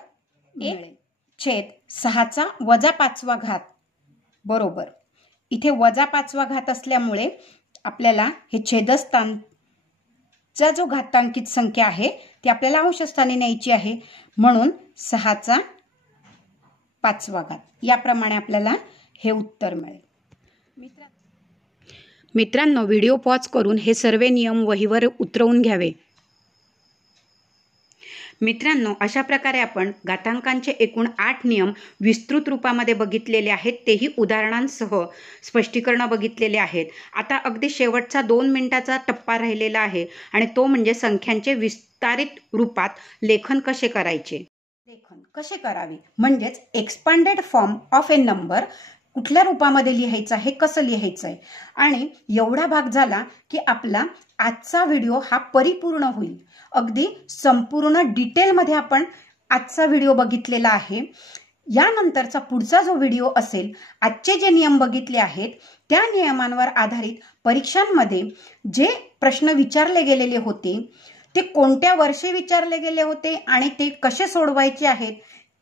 1/6चा वजा 5वा घात बरोबर. इथे वजा 5वा घात असल्यामुळे आपल्याला हे छेदस्थानचा जो घातांकित संख्या आहे ती आपल्याला अंशस्थानी न्यायची आहे म्हणून 6चा 5वा घात. याप्रमाणे आपल्याला हे उत्तर मिळेल. मित्रांनो व्हिडिओ पॉज करून हे सर्व नियम वहीवर उतरवून घ्यावे. मित्रांनो अशा प्रकारे आपण घातांकांचे एकूण 8 नियम विस्तृत रूपामध्ये बघितलेले आहेत. तेही उदाहरणांसह स्पष्टीकरण बघितलेले आहेत. आता अगदी शेवटचा 2 मिनिटाचा टप्पा राहिलेला आहे आणि तो म्हणजे संख्यांचे विस्तारित रूपात लेखन कसे करायचे. लेखन कसे करावे म्हणजेच expanded form of A number कुठल्या रूपामध्ये लिहायचं आहे, कसं लिहायचं आहे. आणि एवढा भाग झाला की आपला आजचा व्हिडिओ हा परिपूर्ण होईल. अगदी संपूर्ण डिटेलमध्ये आपण आजचा व्हिडिओ बघितलेला आहे. यानंतरचा पुढचा जो व्हिडिओ असेल आजचे जे नियम बघितले आहेत त्या नियमांवर आधारित परीक्षांमध्ये जे प्रश्न विचारले गेलेले होते ते कोणत्या वर्षी विचारले गेले होते आणि ते कसे सोडवायचे आहेत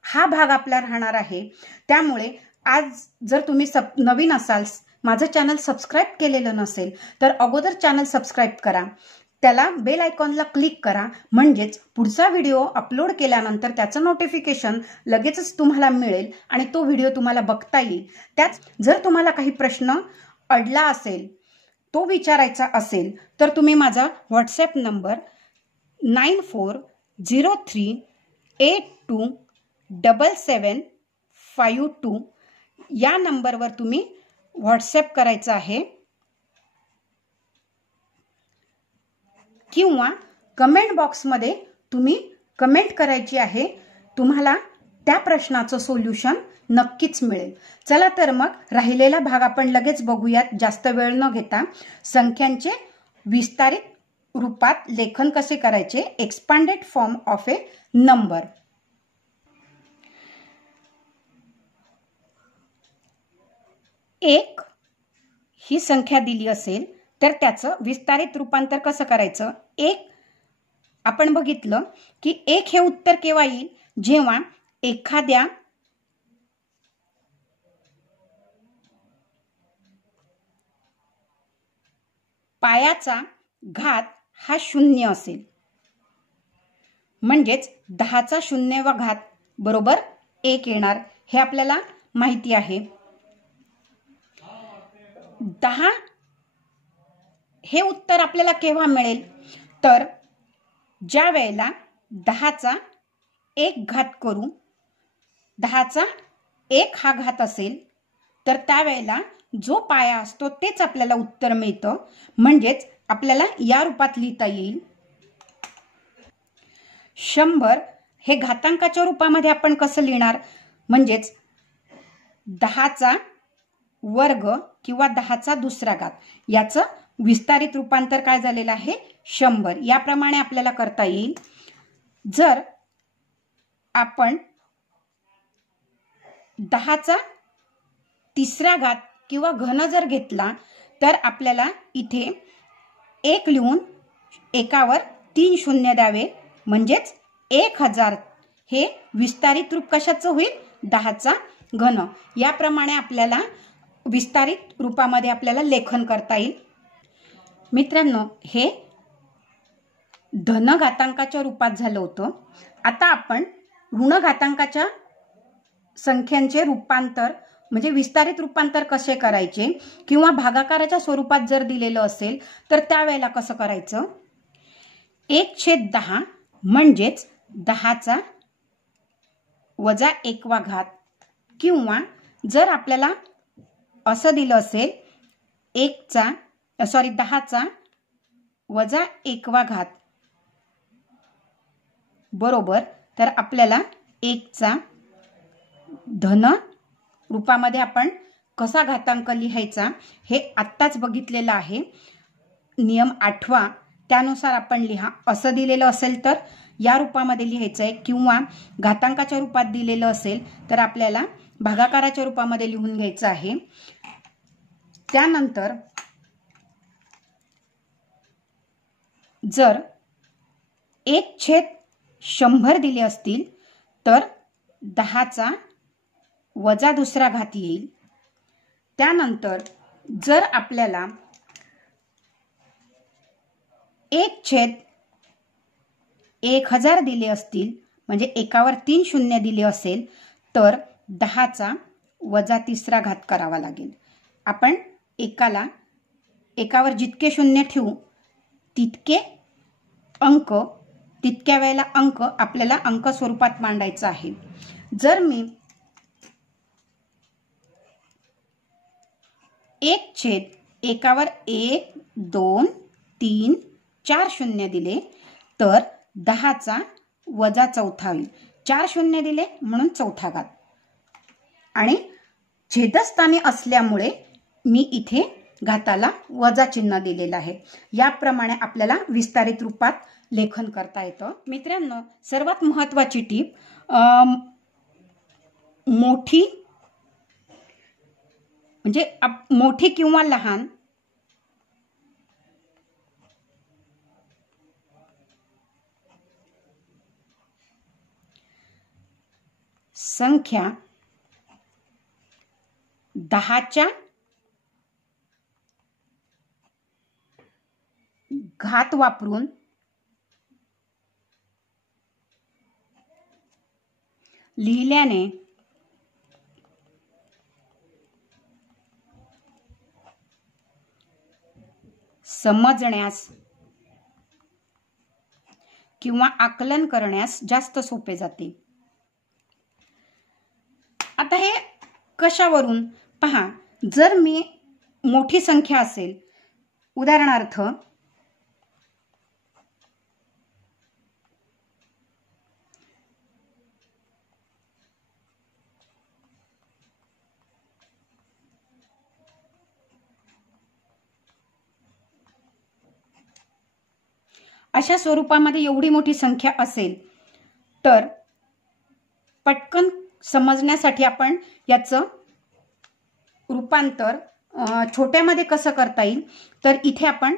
हा भाग आपला राहणार आहे. त्यामुळे आज जर तुम्ही नवीन असाल, माझं चॅनल सबस्क्राईब केलेलं नसेल तर अगोदर चॅनल सबस्क्राईब करा. त्याला बेल आयकॉनला क्लिक करा म्हणजेच पुढचा व्हिडिओ अपलोड केल्यानंतर त्याचं नोटिफिकेशन लगेचच तुम्हाला मिळेल आणि तो व्हिडिओ तुम्हाला बघता येईल. त्यात जर तुम्हाला काही प्रश्न अडला असेल तो विचारायचा असेल तर तुम्ही माझा व्हॉट्सॲप नंबर 9403827752 या नंबरवर तुम्ही व्हॉट्सॲप करायचा आहे किंवा कमेंट बॉक्समध्ये तुम्ही कमेंट करायची आहे. तुम्हाला त्या प्रश्नाचं सोल्युशन नक्कीच मिळेल. चला तर मग राहिलेला भाग आपण लगेच बघूयात जास्त वेळ न घेता. संख्यांचे विस्तारित रूपात लेखन कसे करायचे, expanded form of A number. एक ही संख्या दिली असेल तर त्याचं विस्तारित रूपांतर कसं करायचं. एक आपण बघितलं की एक हे उत्तर केव्हा येईल, जेव्हा एखाद्या पायाचा घात हा 0 असेल. म्हणजेच 10चा 0वा घात बरोबर 1 येणार हे आपल्याला माहिती आहे. 10 हे उत्तर आपल्याला केव्हा मिळेल तर ज्या वेळेला 10चा 1 घात करू, 10चा 1 हा घात असेल तर त्यावेळेला जो पाया असतो तेच आपल्याला उत्तर मिळतं. म्हणजेच आपल्याला या रूपात लिहिता येईल. 100 हे घातांकाच्या रूपामध्ये आपण कसं लिहिणार, म्हणजेच 10चा वर्ग किंवा 10चा दुसरा घात याचं विस्तारित रूपांतर काय झालेलं आहे 100. याप्रमाणे आपल्याला करता येईल. जर आपण 10चा तिसरा घात किंवा घन जर घेतला तर आपल्याला इथे 1 लिहून एकावर 3 शून्य द्यावे. म्हणजेच 1000 हे विस्तारित रूप कशाचं होईल 10चा घन. याप्रमाणे आपल्याला विस्तारित रूपामध्ये आपल्याला लेखन करता येईल. मित्रांनो, हे धन घातांकाच्या रूपात झालं होतं. आता आपण ऋण घातांकाच्या संख्यांचे रूपांतर म्हणजे विस्तारित रूपांतर कसे करायचे किंवा भागाकाराच्या स्वरूपात जर दिलेलं असेल तर त्यावेळेला कसं करायचं. 1/10 म्हणजेच 10चा वजा 1वा घात, किंवा जर आपल्याला असं दिलं असेल 10चा वजा 1वा घात बरोबर, तर आपल्याला 1चा धन रूपामध्ये आपण कसा घातांक लिहायचा हे आत्ताच बघितलेलं आहे. नियम 8 त्यानुसार आपण लिहा. असं दिलेलं असेल तर या रूपामध्ये लिहायचं आहे, किंवा घातांकाच्या रूपात दिलेलं असेल तर आपल्याला भागाकाराच्या रूपामध्ये लिहून घ्यायचं आहे. त्यानंतर जर 1/100 दिले असतील तर 10चा वजा दुसरा घात येईल. त्यानंतर जर आपल्याला 1/1000 दिले असतील म्हणजे एकावर 3 शून्य दिले असेल तर 10चा वजा तिसरा घात करावा लागेल. आपण एकावर जितके शून्य ठेवू तितके अंक, तितक्या वेळेला अंक आपल्याला अंक स्वरूपात मांडायचा आहे. जर मी 1/एकावर 1, 2, 3, 4 शून्य दिले तर 10चा वजा चौथा होईल. 4 शून्य दिले म्हणून चौथा घात, आणि छेदस्थानी असल्यामुळे मी इथे घाताला वजा चिन्ह दिलेलं आहे. याप्रमाणे आपल्याला विस्तारित रूपात लेखन करता येतं. मित्रांनो, सर्वात महत्त्वाची टीप, मोठी म्हणजे मोठी किंवा लहान संख्या 10च्या घात वापरून लिहिल्याने समजण्यास किंवा आकलन करण्यास जास्त सोपे जाते। आता हे कशावरून पहा, जर मी मोठी संख्या असेल, उदाहरणार्थ अशा स्वरूपामध्ये एवढी मोठी संख्या असेल तर पटकन समजण्यासाठी आपण याचं रूपांतर छोट्यामध्ये कसं करता येईल, तर इथे आपण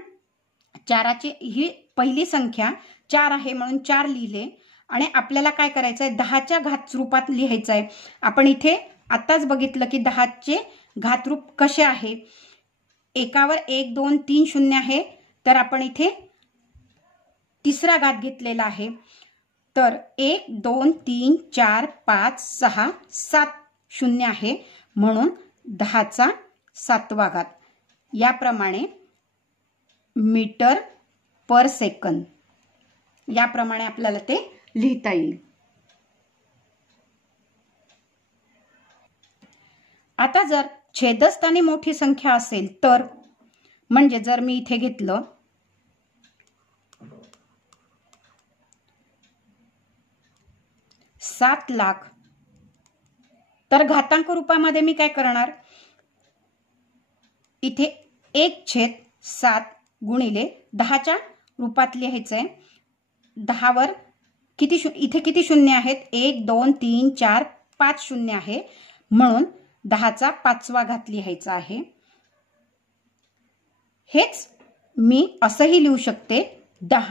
चाराची ही पहिली संख्या 4 आहे म्हणून 4 लिहिले आणि आपल्याला काय करायचं आहे, 10च्या घात रूपात लिहायचं आहे। आपण इथे आताच बघितलं की 10चे घातरूप कसे आहे, एकावर 1 2 3 शून्य आहे, तर आपण इथे तिसरा घात घेतलेला आहे, तर 1 2 3 4 5 6 7 शून्य आहे म्हणून 10चा 7वा घात। याप्रमाणे मीटर पर सेकंद याप्रमाणे आपल्याला ते लिहिता येईल। आता जर छेदस्थानी मोठी संख्या असेल तर, म्हणजे जर मी इथे घेतलं 7 लाख, तर घातांक रूपामध्ये मी काय करणार, इथे 1/7 गुणिले 10च्या रूपात लिहायचंय। 10 वर किती इथे किती शून्य आहेत, 1 2 3 4 5 शून्य आहे म्हणून 10चा 5वा घात लिहायचा आहे। हेच मी असंही लिहू शकते,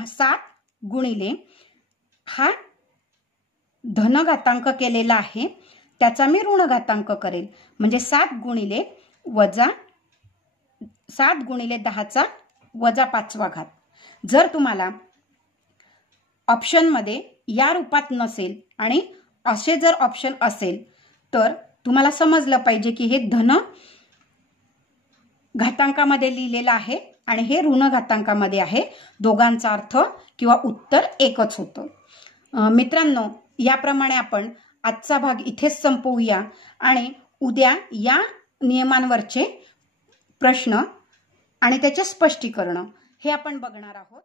7 गुणिले हा धन घातांक केलेला आहे त्याचा मी ऋण घातांक करेल, म्हणजे 7 गुणिले 10चा वजा 5वा घात। जर तुम्हाला ऑप्शनमध्ये या रूपात नसेल आणि असे जर ऑप्शन असेल तर तुम्हाला समजलं पाहिजे की हे धन घातांकामध्ये लिहिलेलं आहे आणि हे ऋण घातांकामध्ये आहे, दोघांचा अर्थ किंवा उत्तर एकच होतं। मित्रांनो, याप्रमाणे आपण आजचा भाग इथेच संपवूया आणि उद्या या नियमांवरचे प्रश्न आणि त्याचे स्पष्टीकरण हे आपण बघणार आहोत।